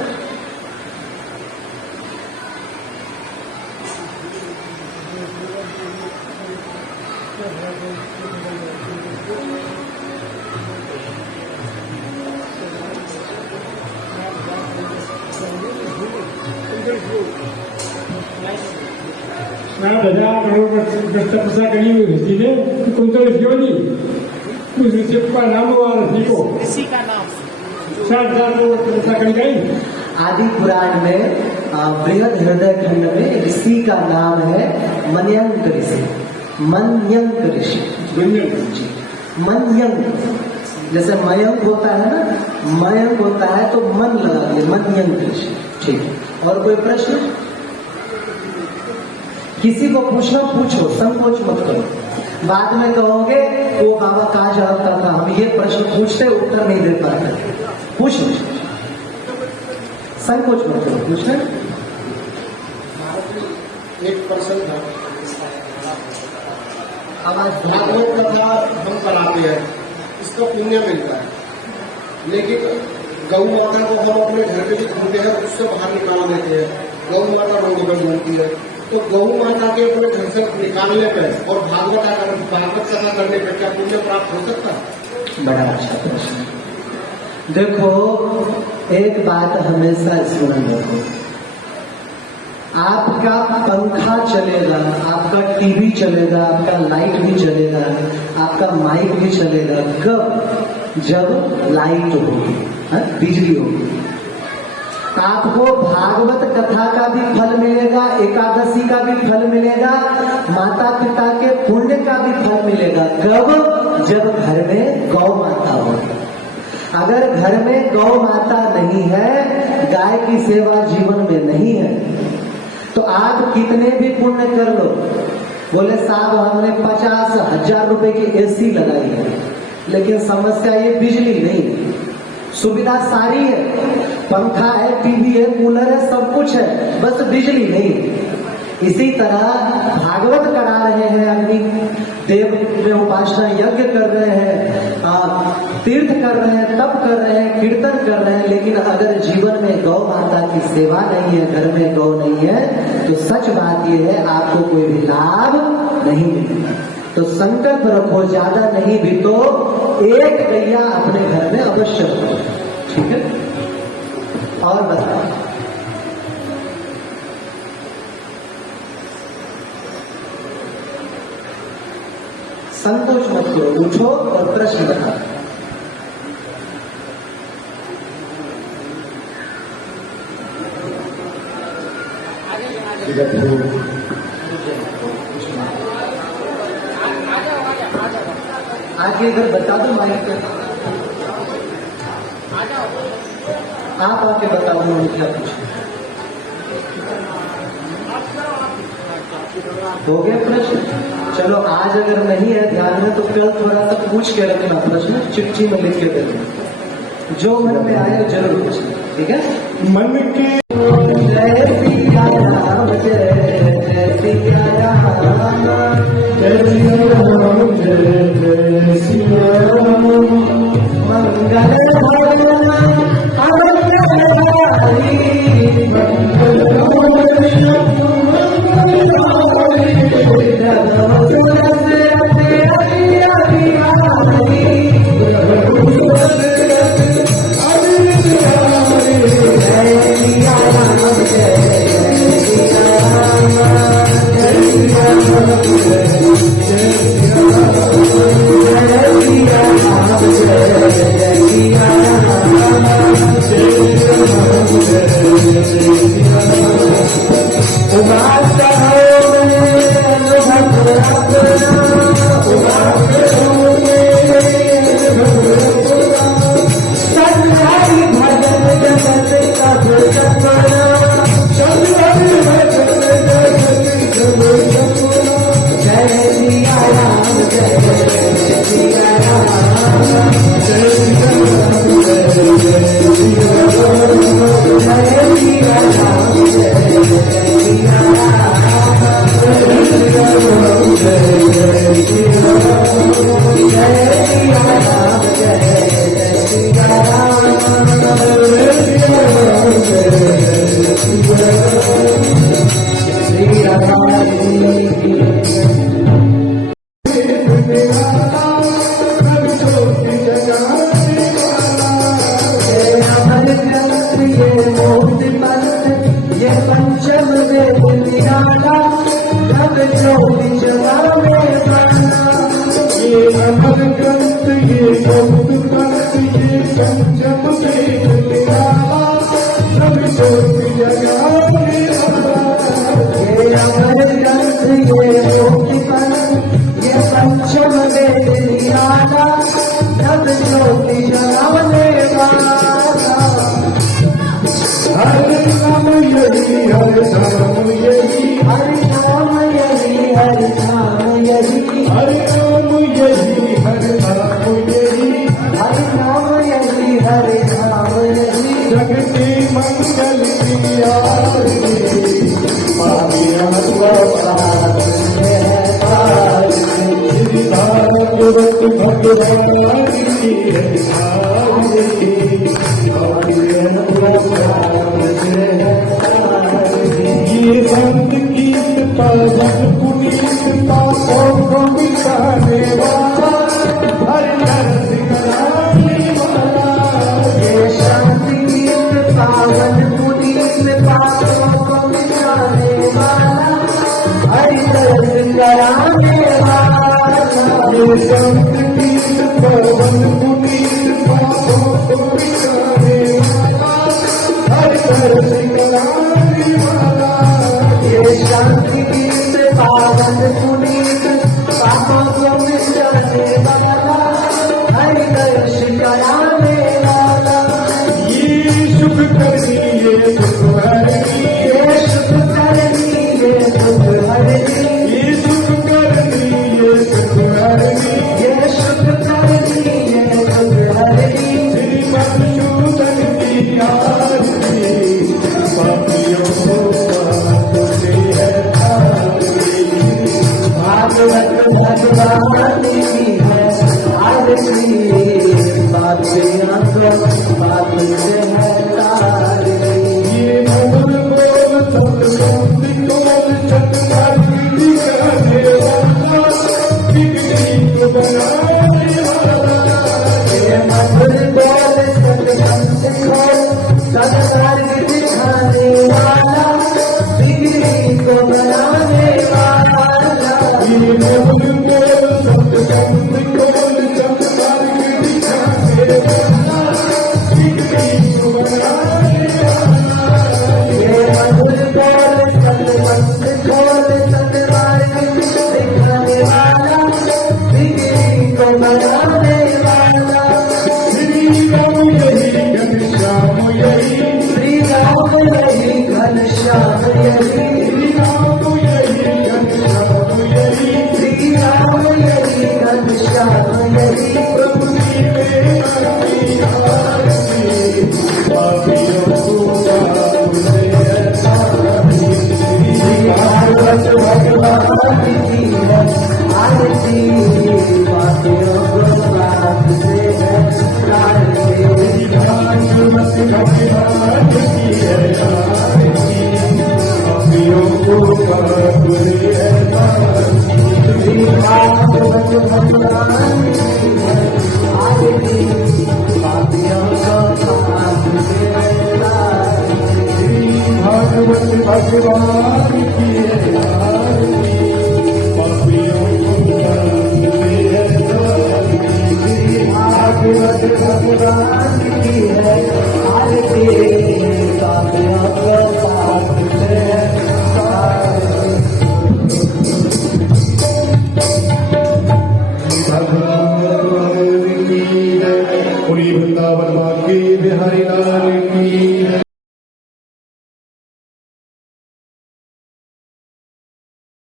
तपस्या करी हुई ऋषि ने, तुम तो ऋषि हो नहीं, उस ऋषि का नाम हुआ ऋषि को, ऋषि का नाम तपस्या करी गई। आदि पुराण में बृहद हृदय खंड में ऋषि का नाम है मन्यंक ऋषि। मन्यंक ऋषि, मन्यंक जैसे मयंक होता है ना, मयंक होता है तो मन लगा दिए, मन्यंक ऋषि। ठीक, और कोई प्रश्न? किसी को पूछना पूछो, संकोच मत करो। बाद में कहोगे वो बाबा कहाँ जवाब करता, हम ये प्रश्न पूछते उत्तर नहीं दे पाते। पूछ लो, संकोच मत करो, पूछना। एक प्रश्न था, भागवत कथा हम कराते हैं, इसका पुण्य मिलता है, लेकिन गौ माता को हम अपने घर पे भी घूमते हैं, उससे बाहर निकाल देते हैं। गौ माता रोड पर घूमती है, तो गौ माता के अपने घर से निकालने पर और भागवत कथा करने पर क्या पुण्य प्राप्त हो सकता है? बड़ा अच्छा प्रश्न। देखो एक बात हमेशा स्मरण रखो, आपका पंखा चलेगा, आपका टीवी चलेगा, आपका लाइट भी चलेगा, आपका माइक भी चलेगा कब? जब लाइट होगी, बिजली होगी। आपको भागवत कथा का भी फल मिलेगा, एकादशी का भी फल मिलेगा, माता पिता के पुण्य का भी फल मिलेगा। कब? जब घर में गौ माता हो। अगर घर में गौ माता नहीं है, गाय की सेवा जीवन में नहीं है, तो आप कितने भी पुण्य कर लो। बोले साहब हमने 50,000 रुपए की एसी लगाई है, लेकिन समस्या ये बिजली नहीं। सुविधा सारी है, पंखा है, टीवी है, कूलर है, सब कुछ है, बस बिजली नहीं। इसी तरह भागवत करा रहे हैं, अग्नि देव में उपासना यज्ञ कर रहे हैं, आप तीर्थ कर रहे हैं, तप कर रहे हैं, कीर्तन कर रहे हैं, लेकिन अगर जीवन में गौ माता की सेवा नहीं है, घर में गौ नहीं है, तो सच बात यह है आपको कोई भी लाभ नहीं मिलेगा। तो संकल्प रखो, ज्यादा नहीं भी तो एक गैया अपने घर में अवश्य हो। ठीक है, और बताओ। संकोच मत करो, उठो और प्रश्न बताओ। आगे इधर बता दो माइक पे, आप आके बता दो उन्होंने क्या पूछा। हो गया प्रश्न? चलो आज अगर नहीं है ध्यान में तो कल थोड़ा सा पूछ के रखना प्रश्न, चिट्ठी में लिख के देना, जो मन में आए जरूर पूछना। ठीक है, मन के जय सिया राम, जय सिया राम, जय सिया राम, जय सिया राम, मंगल भवन अवतारी, मंगल भगवान की है आरती बात से है तारती ये मोहन बोल सत बोल छत मार्गी करने वाला बिगड़ी को बनाने वाला ये मधुर बोल सतसंग खोल सत्संग दिखाने वाला बिगड़ी को बनाने वाला ये मोहन बोल सतसंग बोल छत मार्गी दिखाने वाला बिगड़ी को बनाने वाला ये मधुर बोल सतसंग खोल सत्संग दिखाने वाला बिगड़ी को बनाने वाला श्री राम यही घनश्याम यही श्री राम यही घनश्याम यही श्री राम यही घनश्याम यही श्री राम यही घनश्याम यही प्रभु जी में आरती आरती पापियों को पापुने तारती भागवत भगवान की है आरती पापियों को पाप से है तारती भागवत भगवान की है आरती पापियों को पापुने तारती श्री भागवत भगवान की है आरती पापियों को पाप से है तारती भागवत भगवान की है आरती पापियों को पापुने तारती भागवत भगवान की है आरती पापियों को पाप से है तारती भगवान की जय। पुरी वृंदावन की बिहारी लाल